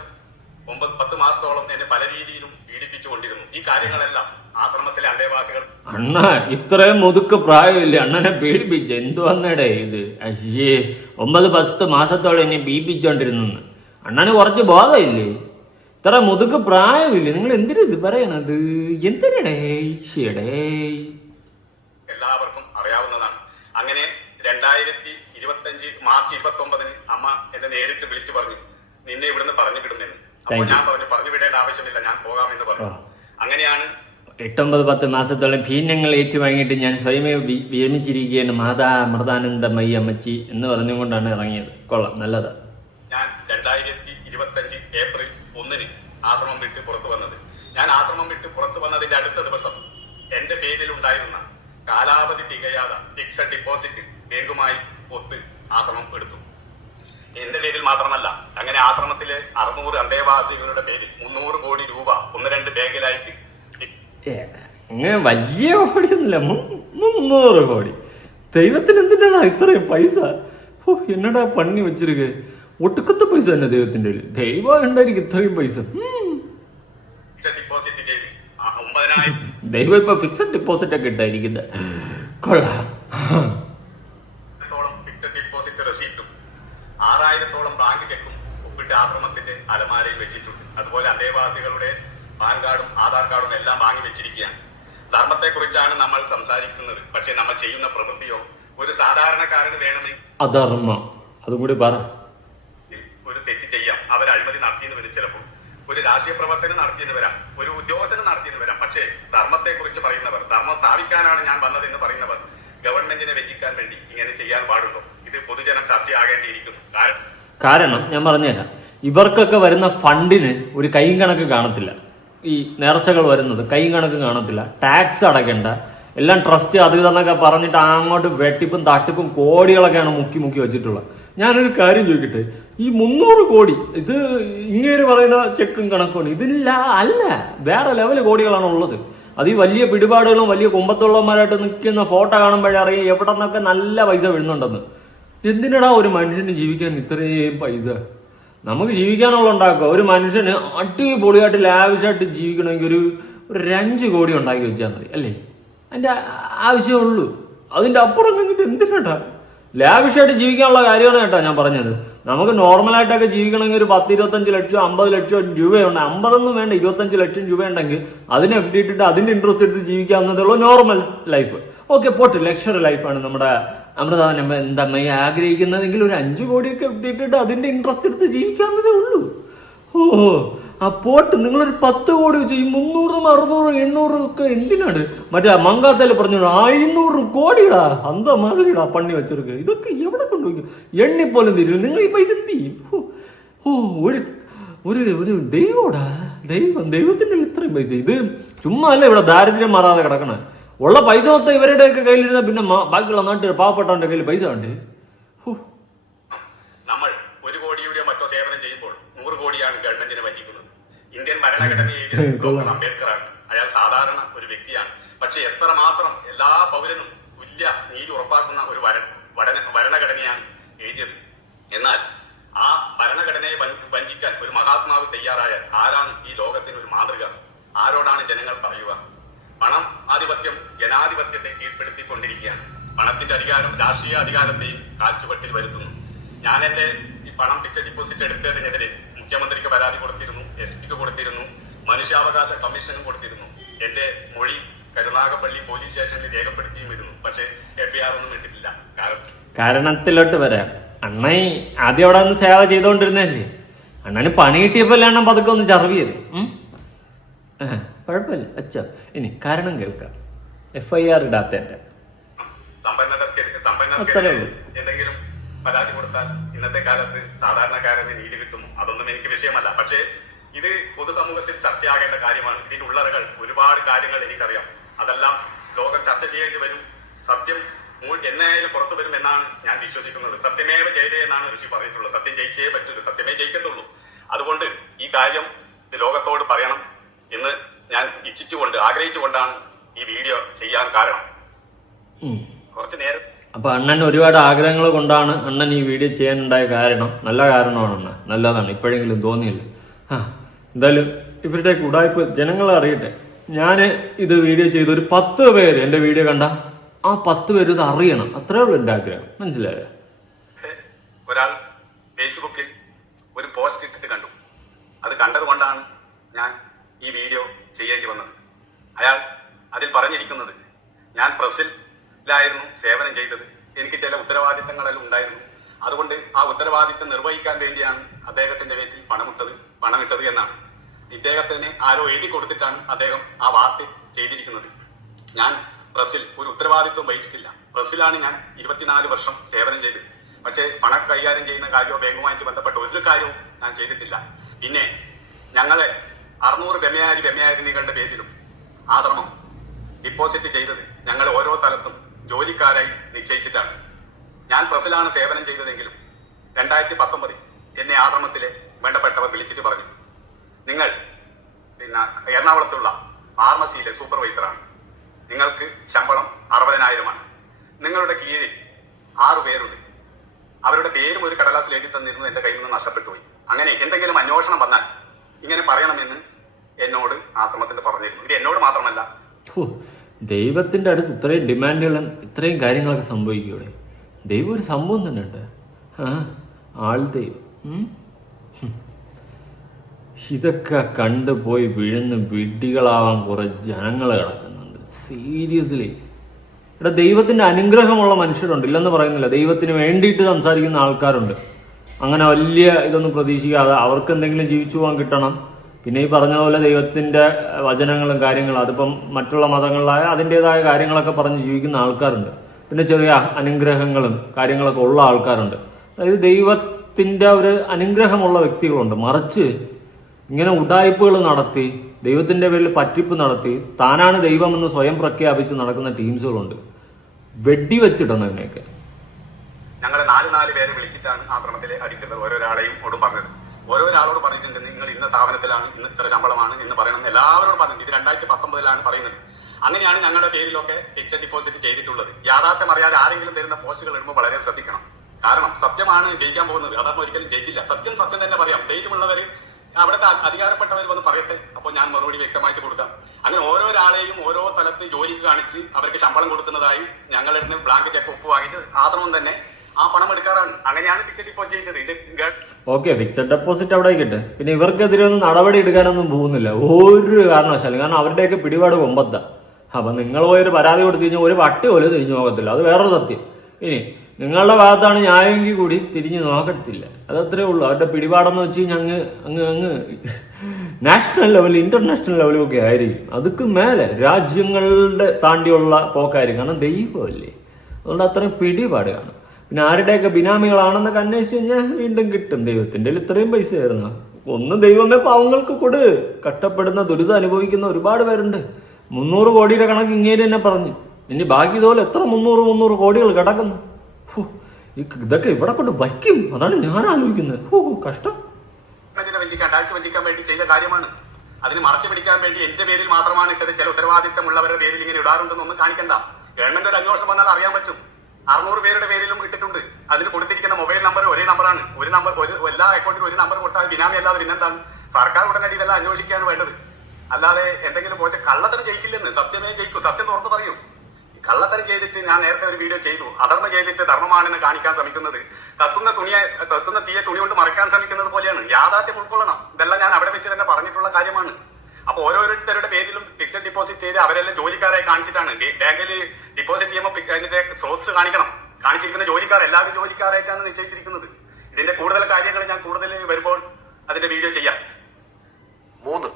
9-10 മാസത്തോളം എന്നെ പല രീതിയിലും പീഡിപ്പിച്ചുകൊണ്ടിരുന്നു. ഈ കാര്യങ്ങളെല്ലാം ആശ്രമത്തിലെ അന്തേവാസികൾ. അണ്ണ ഇത്രയും മുതുക്ക് പ്രായമില്ല, അണ്ണനെ പീഡിപ്പിച്ച എന്തു വന്നടേ ഇത്? അയ്യേ, 9-10 മാസത്തോളം എന്നെ പീഡിപ്പിച്ചോണ്ടിരുന്നു. അണ്ണന് കുറച്ച് ബോധമില്ലേ? ഇത്ര മുതുക്ക് പ്രായമില്ലേ? നിങ്ങൾ എന്തിനാ ഇത് പറയണത്? എന്തിനടേ? എല്ലാവർക്കും അറിയാവുന്നതാണ്. അങ്ങനെ 2025 മാർച്ച് 29 അമ്മ എന്നെ നേരിട്ട് വിളിച്ചു പറഞ്ഞു, നിന്നെ ഇവിടുന്ന് പറഞ്ഞു വിടുമെന്ന്. അപ്പോൾ ഞാൻ പറഞ്ഞു വിടേണ്ട ആവശ്യമില്ല, ഞാൻ പോകാമെന്ന് പറഞ്ഞു. അങ്ങനെയാണ് 8-9-10 മാസത്തോളം ഭീനങ്ങൾ ഏറ്റുവാങ്ങിയിട്ട് ഞാൻ സ്വയമേ വിരമിച്ചിരിക്കുകയാണ് മാതാ അമൃതാനന്ദമയി അമ്മച്ചി എന്ന് പറഞ്ഞുകൊണ്ടാണ് ഇറങ്ങിയത്. കൊള്ളാം, നല്ലതാ. ഞാൻ 2025 ഏപ്രിൽ 1 ആശ്രമം വിട്ട് പുറത്തു വന്നത്. ഞാൻ ആശ്രമം വിട്ട് പുറത്തു വന്നതിന്റെ അടുത്ത ദിവസം എന്റെ പേരിലുണ്ടായിരുന്ന കാലാവധി തികയാതെ ഫിക്സഡ് ഡിപ്പോസിറ്റ് ബാങ്കുമായി ഒത്ത് ആശ്രമം എടുത്തു. എന്റെ പേരിൽ മാത്രമല്ല, അങ്ങനെ ആശ്രമത്തിലെ 600 അന്തേവാസികളുടെ പേരിൽ 300 കോടി രൂപ 1-2 ബാങ്കിലായിട്ട്. അങ്ങനെ വലിയ കോടിയൊന്നുമില്ല, 300 കോടി. ദൈവത്തിന് എന്തിനാണ് ഇത്രയും പൈസ? എന്നടാ പണി വെച്ചിരിക്കേ, ഒട്ടുക്കത്തെ പൈസ തന്നെ ദൈവത്തിന്റെ. ദൈവം ഉണ്ടായിരിക്കും ഇത്രയും പൈസ. ഡിപ്പോസിറ്റ് ചെയ്ത് 9,000 ദൈവം ഇപ്പൊ ഫിക്സഡ് ഡിപ്പോസിറ്റ് ഒക്കെ ഇട്ടായിരിക്കുന്നത്. കൊള്ളാം. ഫിക്സഡ് ഡിപ്പോസിറ്റ് റെസീപ്റ്റും 6,000 ബാങ്ക് ചെക്കും ഒപ്പിട്ട് ആശ്രമത്തിന്റെ അലമാരയിൽ വെച്ചിട്ടുണ്ട്. അതുപോലെ അന്തേവാസികളുടെ പാൻ കാർഡും ആധാർ കാർഡും എല്ലാം വാങ്ങി വെച്ചിരിക്കുകയാണ്. ധർമ്മത്തെ കുറിച്ചാണ് നമ്മൾ സംസാരിക്കുന്നത്. പക്ഷെ നമ്മൾ ചെയ്യുന്ന പ്രവൃത്തിയോ ഒരു സാധാരണക്കാരന് വേണമെങ്കിൽ അധർമ്മം. അതും കൂടി പറ. ഒരു തെറ്റ് ചെയ്യാം. അവർ അഴിമതി നടത്തിയെന്ന് വരും, ചിലപ്പോൾ ഒരു രാഷ്ട്രീയ പ്രവർത്തനം നടത്തിയെന്ന് വരാം, ഒരു ഉദ്യോഗസ്ഥന് നടത്തിയെന്ന് വരാം. പക്ഷേ ധർമ്മത്തെ കുറിച്ച് പറയുന്നവർ, ധർമ്മം സ്ഥാപിക്കാനാണ് ഞാൻ വന്നതെന്ന് പറയുന്നവർ ഗവൺമെന്റിനെ വെച്ചിക്കാൻ വേണ്ടി ഇങ്ങനെ ചെയ്യാൻ പാടുള്ളൂ? ഇത് പൊതുജനം ചർച്ചയാകേണ്ടിയിരിക്കുന്നു. കാരണം ഞാൻ പറഞ്ഞുതരാം, ഇവർക്കൊക്കെ വരുന്ന ഫണ്ടിന് ഒരു കൈയും കണക്ക് കാണത്തില്ല. ഈ നേർച്ചകൾ വരുന്നത് കൈയും കണക്ക് കാണത്തില്ല. ടാക്സ് അടയ്ക്കേണ്ട, എല്ലാം ട്രസ്റ്റ് അത് ഇതെന്നൊക്കെ പറഞ്ഞിട്ട് അങ്ങോട്ട് വെട്ടിപ്പും തട്ടിപ്പും കോടികളൊക്കെയാണ് മുക്കി മുക്കി വെച്ചിട്ടുള്ളത്. ഞാനൊരു കാര്യം ചോദിക്കട്ടെ, ഈ 300 കോടി ഇത് ഇങ്ങനെ പറയുന്ന ചെക്കും കണക്കുമാണ്. ഇതില്ല, അല്ല, വേറെ ലെവൽ കോടികളാണ് ഉള്ളത്. അത് ഈ വലിയ പിടിപാടുകളും വലിയ കുമ്പത്തുള്ളവന്മാരായിട്ട് നിൽക്കുന്ന ഫോട്ടോ കാണുമ്പോഴേ അറിയാം എവിടെ നിന്നൊക്കെ നല്ല പൈസ വീഴുന്നുണ്ടെന്ന്. എന്തിനടാ ഒരു മനുഷ്യന് ജീവിക്കാൻ ഇത്രയും പൈസ? നമുക്ക് ജീവിക്കാനുള്ള ഉണ്ടാക്കുക. ഒരു മനുഷ്യന് അടിപൊളിയായിട്ട് ലാവിഷായിട്ട് ജീവിക്കണമെങ്കിൽ ഒരു 5 കോടി ഉണ്ടാക്കി വെച്ചാൽ മതി, അല്ലേ? അതിൻ്റെ ആവശ്യമുള്ളൂ. അതിൻ്റെ അപ്പുറം കഴിഞ്ഞിട്ട് എന്തിനാട്ടാ? ലാവിഷായിട്ട് ജീവിക്കാനുള്ള കാര്യമാണ് കേട്ടോ ഞാൻ പറഞ്ഞത്. നമുക്ക് നോർമലായിട്ടൊക്കെ ജീവിക്കണമെങ്കിൽ ഒരു 10-25 ലക്ഷം 50 ലക്ഷം രൂപയുണ്ട്. 50 വേണ്ട, 25 ലക്ഷം രൂപ ഉണ്ടെങ്കിൽ അതിനെ FD ഇട്ടിട്ട് അതിന്റെ ഇൻട്രസ്റ്റ് എടുത്ത് ജീവിക്കാവുന്നതുള്ളൂ നോർമൽ ലൈഫ്. ഓക്കെ, പോട്ട് ലക്ഷറി ലൈഫാണ് നമ്മുടെ അമൃതാനന്ദമയി ആഗ്രഹിക്കുന്നതെങ്കിൽ ഒരു 5 കോടിയൊക്കെ FD ഇട്ടിട്ട് അതിന്റെ ഇൻട്രസ്റ്റ് എടുത്ത് ജീവിക്കാവുന്നതേ ഉള്ളൂ. ആ പോട്ട് നിങ്ങളൊരു 10 കോടി വെച്ച് ഈ 300, 600, 800 ഒക്കെ എന്തിനാണ്? മറ്റേ മങ്കാത്തയിൽ പറഞ്ഞു 500 കോടിടാ അന്ത മാതിരിടാ പണി വെച്ചെടുക്കുക. ഇതൊക്കെ എവിടെ കൊണ്ടുപോയി എണ്ണിപ്പോലും തരില്ല. നിങ്ങൾ ഈ പൈസ എന്ത് ചെയ്യും? ഓ ഒരു ഒരു ഒരു ദൈവോടാ, ദൈവത്തിന്റെ ഇത്രയും പൈസ. ഇത് ചുമ്മാ അല്ല ഇവിടെ ദാരിദ്ര്യം മാറാതെ കിടക്കണേ. ഉള്ള പൈസ മൊത്തം ഇവരുടെയൊക്കെ കയ്യിലിരുന്ന പിന്നെ ബാക്കിയുള്ള നാട്ടിൽ പാവപ്പെട്ടവന്റെ കയ്യിൽ പൈസ വേണ്ടേ? നമ്മൾ 1 കോടിയുടെ മറ്റോ സേവനം ചെയ്യുമ്പോൾ 100 കോടിയാണ് ഗവൺമെന്റിനെ പറ്റിക്കുന്നത്. ഇന്ത്യൻ ഭരണഘടന എഴുതിയത് അംബേദ്കറാണ്. അയാൾ സാധാരണ ഒരു വ്യക്തിയാണ്. പക്ഷെ എത്രമാത്രം എല്ലാ പൗരനും തുല്യ നീതി ഉറപ്പാക്കുന്ന ഒരു ഭരണഘടനയാണ് എഴുതിയത്. എന്നാൽ ആ ഭരണഘടനയെ വഞ്ചിക്കാൻ ഒരു മഹാത്മാവ് തയ്യാറായാൽ ആരാണ് ഈ ലോകത്തിന് ഒരു മാതൃക? ആരോടാണ് ജനങ്ങൾ പറയുക? പണം ആധിപത്യം ജനാധിപത്യത്തെ കീഴ്പ്പെടുത്തിക്കൊണ്ടിരിക്കുകയാണ്. പണത്തിന്റെ അധികാരം രാഷ്ട്രീയ അധികാരത്തെയും കാൽച്ചുവട്ടിൽ വരുത്തുന്നു. ഞാൻ എന്റെ ഈ പണം ഫിക്സഡ് ഡിപ്പോസിറ്റ് എടുത്തതിനെതിരെ മുഖ്യമന്ത്രിക്ക് പരാതി കൊടുത്തിരുന്നു, SP ക്ക് കൊടുത്തിരുന്നു, മനുഷ്യാവകാശ കമ്മീഷനും കൊടുത്തിരുന്നു. എന്റെ മൊഴി കരുനാഗപ്പള്ളി പോലീസ് സ്റ്റേഷനിൽ രേഖപ്പെടുത്തിയുമിരുന്നു. പക്ഷേ FIR ഒന്നും ഇട്ടിട്ടില്ല. കാരണത്തിലോട്ട് വരാം. അണ്ണൻ ആദ്യം അവിടെ ഒന്ന് സേവ ചെയ്തോണ്ടിരുന്നല്ലേ. അണ്ണന് പണി കിട്ടിയപ്പോൾ അണ്ണൻ പതുക്കെ ഒന്ന് ചർവ് ചെയ്തു. കുഴപ്പമില്ല അച്ഛാ. ഇനി കാരണം കേൾക്കാം. FIR ഇടാത്തതിന്റെ സമ്പന്നർക്ക് എന്തെങ്കിലും പരാതി കൊടുത്താൽ ഇന്നത്തെ കാലത്ത് സാധാരണക്കാരന് നീതി കിട്ടുന്നു. അതൊന്നും എനിക്ക് വിഷയമല്ല. പക്ഷേ ഇത് പൊതുസമൂഹത്തിൽ ചർച്ചയാകേണ്ട കാര്യമാണ്. ഇതിന്റെ ഉള്ളറകൾ ഒരുപാട് കാര്യങ്ങൾ എനിക്കറിയാം. അതെല്ലാം ലോകം ചർച്ച ചെയ്യേണ്ടി വരും. സത്യം എന്നായാലും പുറത്തു വരും എന്നാണ് ഞാൻ വിശ്വസിക്കുന്നത്. സത്യമേവ ജയതേ എന്നാണ് ഋഷി പറഞ്ഞിട്ടുള്ളത്. സത്യം ജയിച്ചേ പറ്റുള്ളൂ, സത്യമേ ജയിക്കത്തുള്ളൂ. അതുകൊണ്ട് ഈ കാര്യം ലോകത്തോട് പറയണം എന്ന് ഞാൻ ആഗ്രഹിച്ചുകൊണ്ടാണ് ഈ വീഡിയോ ചെയ്യാൻ കാരണം. കുറച്ചു നേരം അപ്പൊ അണ്ണൻ ഒരുപാട് ആഗ്രഹങ്ങൾ കൊണ്ടാണ് അണ്ണൻ ഈ വീഡിയോ ചെയ്യാനുണ്ടായ കാരണം. നല്ല കാരണമാണ് അണ്ണൻ, നല്ലതാണ്. ഇപ്പോഴെങ്കിലും തോന്നിയില്ല. എന്തായാലും ഇവരുടെ ഉടായ്പ ജനങ്ങളെ അറിയട്ടെ. ഞാൻ ഇത് വീഡിയോ ചെയ്ത് ഒരു 10 പേര് എന്റെ വീഡിയോ കണ്ട ആ 10 പേര് ഇത് അറിയണം. അത്രേ ഉള്ളൂ എന്റെ ആഗ്രഹം. മനസ്സിലായോ? ഒരാൾ ഫേസ്ബുക്കിൽ ഒരു പോസ്റ്റ് ഇട്ടിട്ട് കണ്ടു. അത് കണ്ടതുകൊണ്ടാണ് ഞാൻ ഈ വീഡിയോ ചെയ്യേണ്ടി വന്നത്. അയാൾ അതിൽ പറഞ്ഞിരിക്കുന്നത്, ഞാൻ പ്രസിലായിരുന്നു സേവനം ചെയ്തത്, എനിക്ക് ചില ഉത്തരവാദിത്തങ്ങളെല്ലാം ഉണ്ടായിരുന്നു, അതുകൊണ്ട് ആ ഉത്തരവാദിത്തം നിർവഹിക്കാൻ വേണ്ടിയാണ് അദ്ദേഹത്തിന്റെ വീട്ടിൽ പണമിട്ടത് എന്നാണ്. ഇദ്ദേഹത്തിന് ആരോ എഴുതി കൊടുത്തിട്ടാണ് അദ്ദേഹം ആ വാർത്ത ചെയ്തിരിക്കുന്നത്. ഞാൻ പ്രസിൽ ഒരു ഉത്തരവാദിത്വം വഹിച്ചിട്ടില്ല. പ്രസിലാണ് ഞാൻ 24 വർഷം സേവനം ചെയ്തത്. പക്ഷേ പണം കൈകാര്യം ചെയ്യുന്ന കാര്യമോ ബാങ്കുമായിട്ട് ബന്ധപ്പെട്ട ഒരു കാര്യവും ഞാൻ ചെയ്തിട്ടില്ല. പിന്നെ ഞങ്ങളെ 600 ബെമയാരിനികളുടെ പേരിലും ആശ്രമം ഡിപ്പോസിറ്റ് ചെയ്തത് ഞങ്ങൾ ഓരോ സ്ഥലത്തും ജോലിക്കാരായി നിശ്ചയിച്ചിട്ടാണ്. ഞാൻ പ്രസിലാണ് സേവനം ചെയ്തതെങ്കിലും 2019 എന്നെ ആശ്രമത്തിലെ വേണ്ടപ്പെട്ടവർ വിളിച്ചിട്ട് പറഞ്ഞു, നിങ്ങൾ എറണാകുളത്തുള്ള ഫാർമസിയിലെ സൂപ്പർവൈസറാണ്, നിങ്ങൾക്ക് ശമ്പളം 60,000 നിങ്ങളുടെ കീഴിൽ 6 പേരുണ്ട്, അവരുടെ പേരും ഒരു കടലാസിൽ എഴുതി തന്നിരുന്നു, എന്റെ കയ്യിൽ നിന്ന് നഷ്ടപ്പെട്ടു പോയി. അങ്ങനെ എന്തെങ്കിലും അന്വേഷണം വന്നാൽ ഇങ്ങനെ പറയണമെന്ന് എന്നോട് ആശ്രമത്തിൽ പറഞ്ഞിരുന്നു. ഇത് എന്നോട് മാത്രമല്ല. ദൈവത്തിന്റെ അടുത്ത് ഇത്രയും ഡിമാൻഡുകളും ഇത്രയും കാര്യങ്ങളൊക്കെ സംഭവിക്കൂടെ? ദൈവം ഒരു സംഭവം തന്നെ ഉണ്ട്. ആൾ ദൈവം. ഇതൊക്കെ കണ്ടുപോയി വീഴുന്ന വിഡ്ഢികളാവാൻ കുറെ ജനങ്ങൾ കിടക്കുന്നുണ്ട്. സീരിയസ്ലി ഇവിടെ ദൈവത്തിന്റെ അനുഗ്രഹമുള്ള മനുഷ്യരുണ്ട്, ഇല്ലെന്ന് പറയുന്നില്ല. ദൈവത്തിന് വേണ്ടിയിട്ട് സംസാരിക്കുന്ന ആൾക്കാരുണ്ട്. അങ്ങനെ വലിയ ഇതൊന്നും പ്രതീക്ഷിക്കാതെ അവർക്ക് എന്തെങ്കിലും ജീവിച്ചു പോകാൻ കിട്ടണം. പിന്നെ ഈ പറഞ്ഞ പോലെ ദൈവത്തിന്റെ വചനങ്ങളും കാര്യങ്ങളും, അതിപ്പം മറ്റുള്ള മതങ്ങളിലായ അതിൻ്റെതായ കാര്യങ്ങളൊക്കെ പറഞ്ഞ് ജീവിക്കുന്ന ആൾക്കാരുണ്ട്. പിന്നെ ചെറിയ അനുഗ്രഹങ്ങളും കാര്യങ്ങളൊക്കെ ഉള്ള ആൾക്കാരുണ്ട്. അതായത് ദൈവത്തിന്റെ ഒരു അനുഗ്രഹമുള്ള വ്യക്തികളുണ്ട്. മറിച്ച് ഇങ്ങനെ ഉഡായിപ്പുകൾ നടത്തി ദൈവത്തിന്റെ പേരിൽ പറ്റിപ്പ് നടത്തി താനാണ് ദൈവമെന്ന് സ്വയം പ്രഖ്യാപിച്ച് നടക്കുന്ന ടീംസുകളുണ്ട്. വെടിവെച്ചിടണം ഇതിനെയൊക്കെ. ഞങ്ങളെ 4 പേരെ വിളിച്ചിട്ടാണ് ആശ്രമത്തിലെ അടിക്കുന്നത്. ഓരോരാളോട് പറഞ്ഞിട്ടുണ്ട്, നിങ്ങൾ ഇന്ന സ്ഥാപനത്തിലാണ്, ഇന്ന് ഇത്ര ശമ്പളമാണ് എന്ന് പറയണം. എല്ലാവരോടും പറഞ്ഞിട്ടുണ്ട്. ഇത് 2019 പറയുന്നത്. അങ്ങനെയാണ് ഞങ്ങളുടെ പേരിലൊക്കെ ഫിക്സഡ് ഡിപ്പോസിറ്റ് ചെയ്തിട്ടുള്ളത്. യാഥാർത്ഥ്യം അറിയാതെ ആരെങ്കിലും തരുന്ന പോസ്റ്റുകൾ ഇടുമ്പോൾ വളരെ ശ്രദ്ധിക്കണം. കാരണം സത്യമാണ് ജയിക്കാൻ പോകുന്നത്. അതാകുമ്പോൾ ഒരിക്കലും ജയിക്കില്ല. സത്യം തന്നെ പറയാം. ധൈര്യമുള്ളവർ അവിടുത്തെ അധികാരപ്പെട്ടവർ വന്ന് പറയട്ടെ, അപ്പോൾ ഞാൻ മറുപടി വ്യക്തമായിട്ട് കൊടുക്കാം. അങ്ങനെ ഓരോരാളെയും ഓരോ സ്ഥലത്ത് ജോലിക്ക് കാണിച്ച് അവർക്ക് ശമ്പളം കൊടുക്കുന്നതായി ഞങ്ങളിടുന്ന് ബ്ലാങ്ക് ചെക്ക് ഒപ്പ് വാങ്ങിച്ച് ആശ്രമം തന്നെ ആ പണം എടുക്കാറാണ്. അങ്ങനെയാണ് ഫിക്സഡ് ഡിപ്പോസിറ്റ് ചെയ്തത്. ഇത് ഓക്കെ, ഫിക്സഡ് ഡെപ്പോസിറ്റ് അവിടെ ആയിക്കട്ടെ. പിന്നെ ഇവർക്കെതിരെ ഒന്നും നടപടി എടുക്കാനൊന്നും പോകുന്നില്ല ഒരു കാരണവശാലും. കാരണം അവരുടെയൊക്കെ പിടിപാട് കൊമ്പത്താ. അപ്പൊ നിങ്ങൾ പോയൊരു പരാതി കൊടുത്തു കഴിഞ്ഞാൽ ഒരു പട്ടി പോലും തിരിഞ്ഞു നോക്കത്തില്ല. അത് വേറൊരു സത്യം. ഇനി നിങ്ങളുടെ ഭാഗത്താണ് ന്യായമെങ്കിൽ കൂടി തിരിഞ്ഞു നോക്കത്തില്ല. അതത്രേ ഉള്ളൂ. അവരുടെ പിടിപാടെന്ന് വെച്ച് കഴിഞ്ഞാൽ അങ്ങ് നാഷണൽ ലെവൽ ഇന്റർനാഷണൽ ലെവലും ഒക്കെ ആയിരിക്കും. അതൊക്കെ മേലെ രാജ്യങ്ങളുടെ താണ്ടിയുള്ള പോക്കായിരിക്കും. കാരണം ദൈവമല്ലേ, അതുകൊണ്ട് അത്രയും പിടിപാടുകയാണ്. പിന്നെ ആരുടെയൊക്കെ ബിനാമികളാണെന്നൊക്കെ അന്വേഷിച്ച് കഴിഞ്ഞാൽ വീണ്ടും കിട്ടും. ദൈവത്തിൻ്റെ ഇത്രയും പൈസ ആയിരുന്നു. ഒന്ന് ദൈവമേ പാവങ്ങൾക്ക് കൊടു. കഷ്ടപ്പെടുന്ന ദുരിതം അനുഭവിക്കുന്ന ഒരുപാട് പേരുണ്ട്. 300 കോടിയുടെ കണക്ക് ഇങ്ങേര് തന്നെ പറഞ്ഞു. ഇനി ബാക്കി ഇതുപോലെ എത്ര 300 കോടികൾ കിടക്കുന്നു. ഇതൊക്കെ ഇവിടെ കൊണ്ട് വയ്ക്കും. അതാണ് ഞാൻ ആലോചിക്കുന്നത്. കഷ്ടം. വഞ്ചിക്കാൻ വേണ്ടി ചെയ്ത കാര്യമാണ്. അതിന് മറച്ചു പിടിക്കാൻ വേണ്ടി എന്റെ പേരിൽ മാത്രമാണ് ഇട്ടത്. ചില ഉത്തരവാദിത്തമുള്ളവരുടെ പേരിൽ ഇങ്ങനെ ഇടാറുണ്ടെന്നൊന്നും കാണിക്കണ്ട. ഗവൺമെന്റ് ഒരു അന്വേഷണം വന്നാൽ അറിയാൻ പറ്റും. 600 പേരുടെ പേരിലും ഇട്ടിട്ടുണ്ട്. അതിന് കൊടുത്തിരിക്കുന്ന മൊബൈൽ നമ്പർ ഒരേ നമ്പറാണ്. എല്ലാ അക്കൗണ്ടിലും ഒരു നമ്പർ കൊടുത്താൽ ബിനാമി അല്ലാതെ പിന്നെന്താണ്? സർക്കാർ ഉടനടി ഇതെല്ലാം അന്വേഷിക്കുകയാണ് വേണ്ടത്. അല്ലാതെ എന്തെങ്കിലും പോച്ച കള്ളത്തരം ജയിക്കില്ലെന്ന്. സത്യമേ ജയിക്കൂ. സത്യം തുറന്നു പറയൂ. കള്ളത്തരം ചെയ്തിട്ട് ഞാൻ നേരത്തെ ഒരു വീഡിയോ ചെയ്തു. അധർമ്മം ചെയ്തിട്ട് ധർമ്മമാണെന്ന് കാണിക്കാൻ ശ്രമിക്കുന്നത് കത്തുന്ന തീയെ തുണി കൊണ്ട് മറക്കാൻ ശ്രമിക്കുന്നത് പോലെയാണ്. യാഥാർത്ഥ്യം ഉൾക്കൊള്ളണം. ഇതെല്ലാം ഞാൻ അവിടെ വെച്ച് തന്നെ പറഞ്ഞിട്ടുള്ള കാര്യമാണ്. അപ്പൊ ഓരോരുത്തരുടെ പേരിലും ഫിക്സഡ് ഡിപ്പോസിറ്റ് ചെയ്ത് അവരെല്ലാം ജോലിക്കാരെ കാണിച്ചിട്ടാണ്. ബാങ്കിൽ ഡിപ്പോസിറ്റ് ചെയ്യുമ്പോൾ അതിന്റെ സ്രോതസ് കാണിക്കണം. കാണിച്ചിരിക്കുന്ന ജോലിക്കാർ എല്ലാവരും ജോലിക്കാരായിട്ടാണ് നിശ്ചയിച്ചിരിക്കുന്നത്. ഇതിന്റെ കൂടുതൽ കാര്യങ്ങൾ ഞാൻ കൂടുതൽ വരുമ്പോൾ അതിന്റെ വീഡിയോ ചെയ്യാം. 3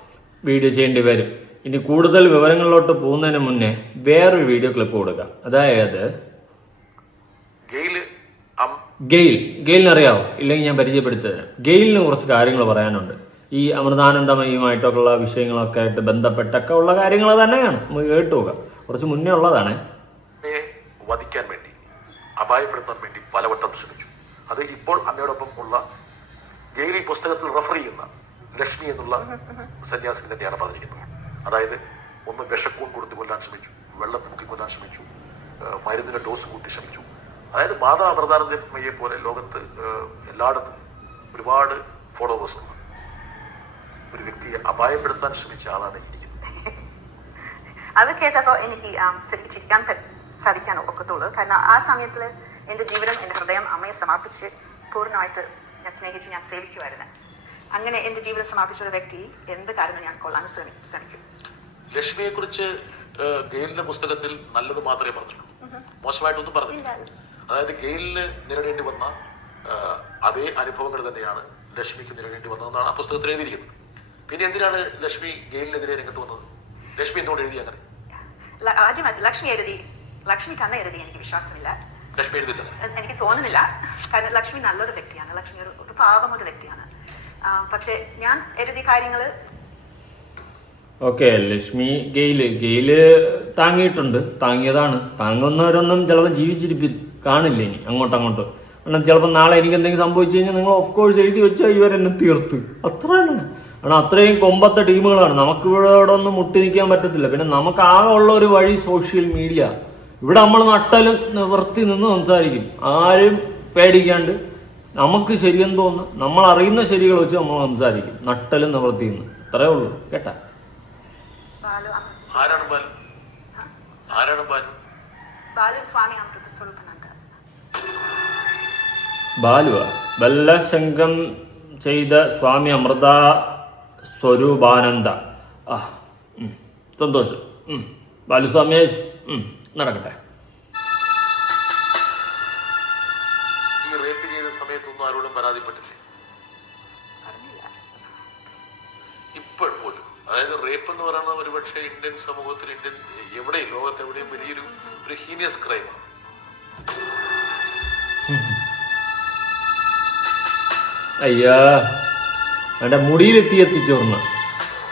വീഡിയോ ചെയ്യേണ്ടി വരും. ഇനി കൂടുതൽ വിവരങ്ങളിലോട്ട് പോകുന്നതിന് മുന്നേ വേറൊരു വീഡിയോ ക്ലിപ്പ് കൊടുക്കാം. അതായത് ഗെയിലിനെ അറിയാവോ? ഇല്ലെങ്കിൽ ഞാൻ പരിചയപ്പെടുത്തുതരാം. ഗെയിലിന് കുറച്ച് കാര്യങ്ങൾ പറയാനുണ്ട്. ഈ അമൃതാനന്ദമയുമായിട്ടൊക്കെ ഉള്ള വിഷയങ്ങളൊക്കെ ആയിട്ട് ബന്ധപ്പെട്ടൊക്കെ ഉള്ള കാര്യങ്ങൾ തന്നെയാണ്. നമുക്ക് കേട്ടു നോക്കാം. കുറച്ച് മുന്നേ ഉള്ളതാണ്. വധിക്കാൻ വേണ്ടി, അപായപ്പെടുത്താൻ വേണ്ടി പലവട്ടം ശ്രമിച്ചു. അത് ഇപ്പോൾ അമ്മയോടൊപ്പം ഉള്ള ഗെയിൽ പുസ്തകത്തിൽ റെഫർ ചെയ്യുന്ന ലക്ഷ്മി എന്നുള്ള സന്യാസിനി തന്നെയാണ് പറഞ്ഞിരിക്കുന്നത്. അതായത് ഒന്ന് വിഷക്കൂൺ കൊടുത്ത് കൊല്ലാൻ ശ്രമിച്ചു, വെള്ളത്തിൽ മുക്കി കൊല്ലാൻ ശ്രമിച്ചു, മരുന്നിന്റെ ഡോസ് കൂട്ടി ശ്രമിച്ചു. അതായത് മാതാ അമൃതാനന്ദമയെ പോലെ ലോകത്ത് എല്ലായിടത്തും ഒരുപാട് ഫോളോവേഴ്സ് ഉണ്ട്. ഒരു വ്യക്തിയെ അപായപ്പെടുത്താൻ ശ്രമിച്ച ആളാണ് ഇരിക്കുന്നത്. അത് കേട്ടപ്പോൾ എനിക്ക് ശരിക്കും ചിരിക്കാൻ സാധിക്കാൻ ഒക്കത്തുള്ളൂ. കാരണം ആ സമയത്തിൽ എൻ്റെ ജീവിതം, എൻ്റെ ഹൃദയം അമ്മയെ സമർപ്പിച്ച് പൂർണ്ണമായിട്ട് ഞാൻ സ്നേഹിച്ച് ഞാൻ സേവിക്കുമായിരുന്നു. അങ്ങനെ എൻ്റെ ജീവിതം സമർപ്പിച്ച ഒരു വ്യക്തി എന്ത് കാര്യങ്ങൾ ഞാൻ കൊള്ളാൻ ശ്രമിക്കും. ലക്ഷ്മിയെ കുറിച്ച് ഗെയിലിന്റെ പുസ്തകത്തിൽ നല്ലത് മാത്രമേ പറഞ്ഞിട്ടുള്ളൂ, മോശമായിട്ടൊന്നും പറഞ്ഞില്ല. അതായത് ഗെയിലിന് നേരിടേണ്ടി വന്ന അതേ അനുഭവങ്ങൾ തന്നെയാണ് ലക്ഷ്മിക്ക് നേരിടേണ്ടി വന്നതെന്നാണ് ആ പുസ്തകത്തിൽ എഴുതിയിരിക്കുന്നത്. പിന്നെ എന്തിനാണ് ലക്ഷ്മി ഗെയിലിനെതിരെ രംഗത്ത് വന്നത്? ലക്ഷ്മി എന്തുകൊണ്ട് എഴുതി അങ്ങനെ? ആദ്യമായിട്ട് ലക്ഷ്മി തന്നെ എഴുതി എനിക്ക് വിശ്വാസമില്ല. ലക്ഷ്മി എഴുതില്ല, എനിക്ക് തോന്നുന്നില്ല. കാരണം ലക്ഷ്മി നല്ലൊരു വ്യക്തിയാണ്. ലക്ഷ്മി ഒരു പാവമൊരു വ്യക്തിയാണ്. പക്ഷെ ഞാൻ എഴുതിയ കാര്യങ്ങള് ഓക്കെ. ലക്ഷ്മി ഗെയില് താങ്ങിയതാണ്. താങ്ങുന്നവരൊന്നും ചിലപ്പോൾ ജീവിച്ചിരിപ്പിൽ കാണില്ല ഇനി അങ്ങോട്ടങ്ങോട്ട്. കാരണം ചിലപ്പോൾ നാളെ എനിക്ക് എന്തെങ്കിലും സംഭവിച്ചു കഴിഞ്ഞാൽ നിങ്ങൾ ഓഫ് കോഴ്സ് എഴുതി വെച്ചാൽ ഇവരെന്നെ തീർത്ത്. അത്രയാണ്. കാരണം അത്രയും കൊമ്പത്തെ ടീമുകളാണ്. നമുക്ക് ഇവിടെ ഒന്നും മുട്ടി നിൽക്കാൻ പറ്റത്തില്ല. പിന്നെ നമുക്ക് ആകെ ഉള്ള ഒരു വഴി സോഷ്യൽ മീഡിയ. ഇവിടെ നമ്മൾ നട്ടലും നിവർത്തി നിന്ന് സംസാരിക്കും. ആരും പേടിക്കാണ്ട് നമുക്ക് ശരിയെന്ന് തോന്നുന്നു നമ്മൾ അറിയുന്ന ശരികൾ വെച്ച് നമ്മൾ സംസാരിക്കും. നട്ടലും നിവർത്തി നിന്ന്. അത്രേ ഉള്ളൂ. കേട്ടാ? ബാലുവാ ബല്ലശങ്കം ചെയ്ത സ്വാമി അമൃത സ്വരൂപാനന്ദ. സന്തോഷം. ബാലുസ്വാമിയെ നടക്കട്ടെ. ഈ റേപ്പ് ചെയ്ത സമയത്തൊന്നും ആരോടും പരാതിപ്പെട്ടില്ലേ? ഇപ്പോൾ പോലും. അതായത് റേപ്പ് എന്ന് പറയുന്നത് ഒരുപക്ഷെ ഇന്ത്യൻ സമൂഹത്തിൽ എവിടെയും ലോകത്തെവിടെയും വലിയൊരു ഹീനിയസ് ക്രൈമാണ്. അയ്യാ, എന്റെ മുടിയിലെത്തിച്ചോർന്ന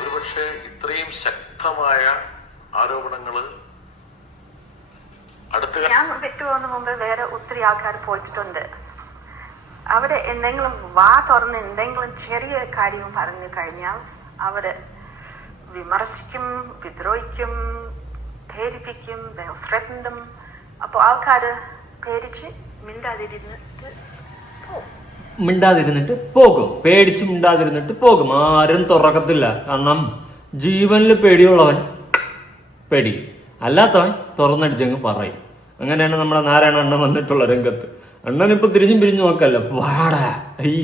ഒരുപക്ഷെ ഇത്രയും ശക്തമായ ആരോപണങ്ങള് ഞാൻ വിട്ടുപോകുന്ന മുമ്പ് വേറെ ഒത്തിരി ആൾക്കാർ പോയിട്ടുണ്ട്. അവിടെ എന്തെങ്കിലും വാ തുറന്ന് എന്തെങ്കിലും ചെറിയ കാര്യം പറഞ്ഞു കഴിഞ്ഞാൽ അവര് വിമർശിക്കും, വിദ്രോഹിക്കും, പേരിപ്പിക്കും, ത്രെറ്റനും. അപ്പോൾ ആൾക്കാര് പേടിച്ച് മിണ്ടാതിരുന്നിട്ട് പോകും. പേടിച്ച് മിണ്ടാതിരുന്നിട്ട് പോകും. ആരും തുറക്കത്തില്ല. കാരണം ജീവനിൽ പേടിയുള്ളവൻ പേടിക്കും, അല്ലാത്തവൻ തുറന്നടിച്ചങ്ങ് പറയും. അങ്ങനെയാണ് നമ്മുടെ നാരായണ അണ്ണൻ വന്നിട്ടുള്ള രംഗത്ത്. അണ്ണൻ ഇപ്പൊ തിരിഞ്ഞും പിരിഞ്ഞു നോക്കല്ല, വാടാ ഈ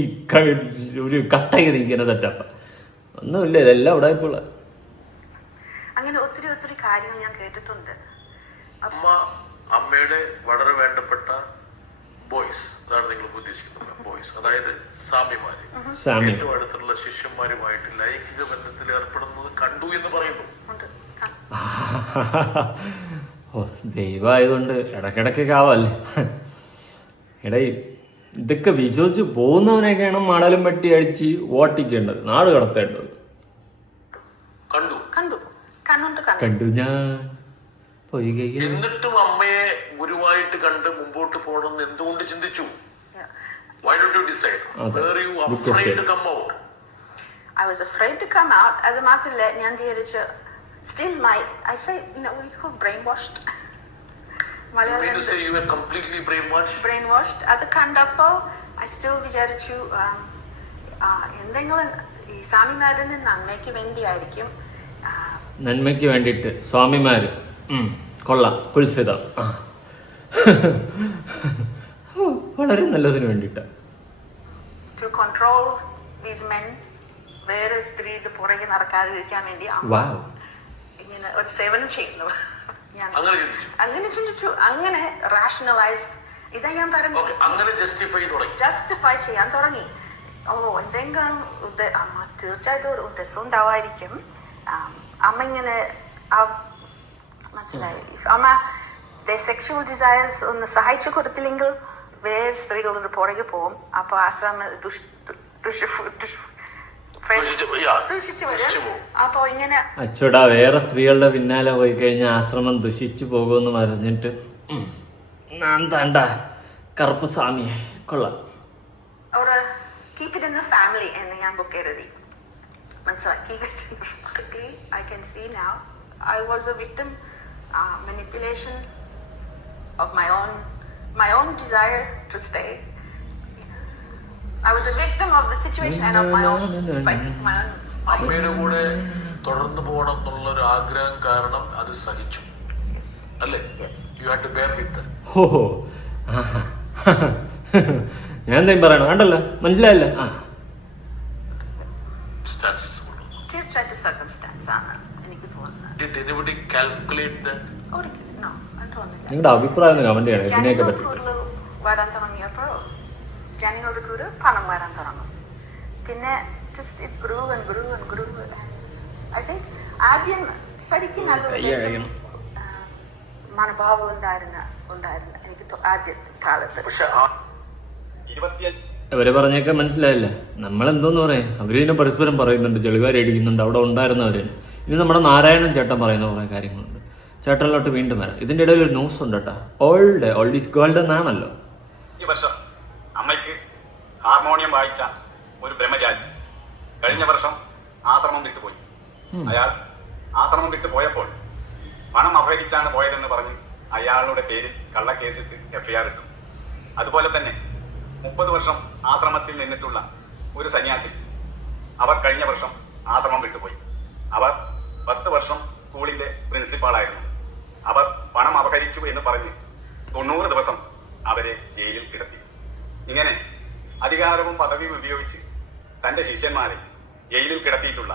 ഒരു കട്ടായി നിൽക്കുന്ന തെറ്റപ്പ ഒന്നുമില്ല. ഇതെല്ലാം ഇവിടെ ഇപ്പോൾ അങ്ങനെ ഒത്തിരി ഒത്തിരി കാര്യങ്ങൾ ഞാൻ കേട്ടിട്ടുണ്ട്. അമ്മയുടെ വളരെ വേണ്ടപ്പെട്ട ബോയ്സ്, അതാണ് നിങ്ങൾ ഉദ്ദേശിക്കുന്നത് ബോയ്സ്, അതായത് സ്വാമിമാര് സ്വാമി ഏറ്റവും അടുത്തുള്ള ശിഷ്യന്മാരുമായിട്ട് ലൈംഗിക ബന്ധത്തിൽ ഏർപ്പെടുന്നത് കണ്ടു എന്ന് പറയുന്നു. ഉണ്ട്. ഓ ദൈവമായതുകൊണ്ട് ഇടയ്ക്കിടയ്ക്കൊക്കെ ആവല്ലേ. എടേ ഇതൊക്കെ വിശ്വസിച്ച് പോകുന്നവനെയൊക്കെയാണ് മണലും വെട്ടി അടിച്ച് ഓട്ടിക്കേണ്ടത്, നാട് കടത്തേണ്ടത്. കണ്ടു. കണ്ടു. കണ്ണുണ്ട്. കണ്ടു. കണ്ടു ഞാൻ പൊയ്കയിൽ. എന്നിട്ടും അമ്മയെ ഗുരുവായിട്ട് കണ്ട് മുമ്പോട്ട് പോകണമെന്ന് എന്തുകൊണ്ട് ചിന്തിച്ചു? Yeah. Why did you decide? അതെ. Were you Good afraid question. to come out? I was afraid to come out. അത് മാത്രമല്ല ഞാൻ വിചാരിച്ചു still I say we call brainwashed. You mean to say you were completely brainwashed? അത് കണ്ടപ്പോ I still വിചാരിച്ചു എന്തെങ്കിലും ഈ സ്വാമിമാരിന് നന്മയ്ക്ക് വേണ്ടിയായിരിക്കും. നന്മയ്ക്ക് വേണ്ടിയിട്ട് സ്വാമിമാര് കൊള്ളാം, കുൽസിതം. വളരെ നല്ലതിന് വേണ്ടിയിട്ടാ. To control these men, വേറെ സ്ത്രീയുടെ പുറകെ നടക്കാതിരിക്കാൻ വേണ്ടി വാവ്. ഇങ്ങനെ ഒരു സേവനം ചെയ്യുന്നു. ഞാൻ അങ്ങനെ ചിന്തിച്ചു. അങ്ങനെ ചിന്തിച്ചു, അങ്ങനെ റാഷണലൈസ്, ഇതാ ഞാൻ പറഞ്ഞു, Okay, അങ്ങനെ ജസ്റ്റിഫൈ തുടങ്ങി. ജസ്റ്റിഫൈ ചെയ്യാൻ തുടങ്ങി. എന്തെങ്കിലും അമ്മ തീർച്ചയായിട്ടും ഒരു ഉദ്ദേശം ഉണ്ടാവായിരിക്കും. അമ്മ ഇങ്ങനെ മനസ്സിലായി, അമ്മ സെക്ഷുവൽ ഡിസയേഴ്സ് ഒന്ന് സഹായിച്ചു കൊടുത്തില്ലെങ്കിൽ വേറെ സ്ത്രീകളുടെ പുറകെ പോകും. അപ്പൊ ആശ്രമ ദുഷിച്ചു വരും. അപ്പൊ ഇങ്ങനെ അച്ചോടാ വേറെ സ്ത്രീകളുടെ പിന്നാലെ പോയി കഴിഞ്ഞാൽ ആശ്രമം ദുഷിച്ചു പോകുമെന്ന് പറഞ്ഞിട്ട് ഞാൻ താണ്ട കറുപ്പ് സ്വാമിയെ കൊള്ളാം. ഒരു keep it in the family എന്ന് ഞാൻ ബുക്ക് എഴുതി. മനസ്സിലായി, keep it quickly. I can see now I was a victim, manipulation of my own desire to stay. I was a victim of the situation and of my own psychic, my own mind. അമ്മയുടെ കൂടെ തുടർന്ന് പോകണം എന്നുള്ള ഒരു ആഗ്രഹം കാരണം അത് സഹിച്ചു Yes. അല്ലേ? Yes. You had to bear with that. ഓ ഞാൻ എന്തെങ്കിലും പറയണം, വേണ്ടല്ലോ, മനസ്സിലായല്ലേ? Stances കൊണ്ടുവന്നു. തീർച്ചയായിട്ടും സർക്കംസ്റ്റാൻസ് ആണ് എനിക്ക് തോന്നുന്നത്. Did anybody calculate that? ഒരിക്കലും no, അത് തോന്നുന്നില്ല. നിങ്ങളുടെ അഭിപ്രായം കമന്റ് ചെയ്യണം ഇതിനെയൊക്കെ ജനങ്ങൾ പറ്റി. കൂടുതൽ വരാൻ തുടങ്ങിയപ്പോൾ ജനങ്ങളുടെ കൂടെ പണം വരാൻ തുടങ്ങും. പിന്നെ just it grew and grew and grew. I think ആദ്യം ശരിക്കും നല്ല ഉദ്ദേശം, മനോഭാവം ഉണ്ടായിരുന്ന എനിക്ക് ആദ്യത്തെ കാലത്ത്. പക്ഷെ അവരെ പറഞ്ഞൊക്കെ മനസ്സിലായില്ല. നമ്മളെന്തോന്ന് പറയാം, അവരിനെ പരസ്പരം പറയുന്നുണ്ട്, ചെളിവാരി അടിക്കുന്നുണ്ട്, അവിടെ ഉണ്ടായിരുന്നവരെ. ഇനി നമ്മുടെ നാരായണൻ ചേട്ടൻ പറയുന്ന കുറേ കാര്യങ്ങളുണ്ട്. ചേട്ടനിലോട്ട് വീണ്ടും വരാം. ഇതിൻ്റെ ഇടയിൽ ഒരു ന്യൂസ് ഉണ്ട് കേട്ടോ. ഓൾഡ് ഈസ് ഗോൾഡ് എന്നാണല്ലോ. ഈ വർഷം അമ്മയ്ക്ക് ഹാർമോണിയം വായിച്ച ഒരു ബ്രഹ്മചാരി കഴിഞ്ഞ വർഷം ആശ്രമം വിട്ടുപോയി. അയാൾ ആശ്രമം വിട്ടു പോയപ്പോൾ പണം അപഹരിച്ചാണ് പോയതെന്ന് പറഞ്ഞ് അയാളുടെ പേരിൽ കള്ളക്കേസിട്ട് എഫ്ഐആർ ഇട്ടു. അതുപോലെ തന്നെ 30 വർഷം ആശ്രമത്തിൽ നിന്നിട്ടുള്ള ഒരു സന്യാസി, അവർ കഴിഞ്ഞ വർഷം ആശ്രമം വിട്ടുപോയി. അവർ 10 വർഷം സ്കൂളിന്റെ പ്രിൻസിപ്പാളായിരുന്നു. അവർ പണം അപഹരിച്ചു എന്ന് പറഞ്ഞ് 90 ദിവസം അവരെ ജയിലിൽ കിടത്തി. ഇങ്ങനെ അധികാരവും പദവിയും ഉപയോഗിച്ച് തന്റെ ശിഷ്യന്മാരെ ജയിലിൽ കിടത്തിയിട്ടുള്ള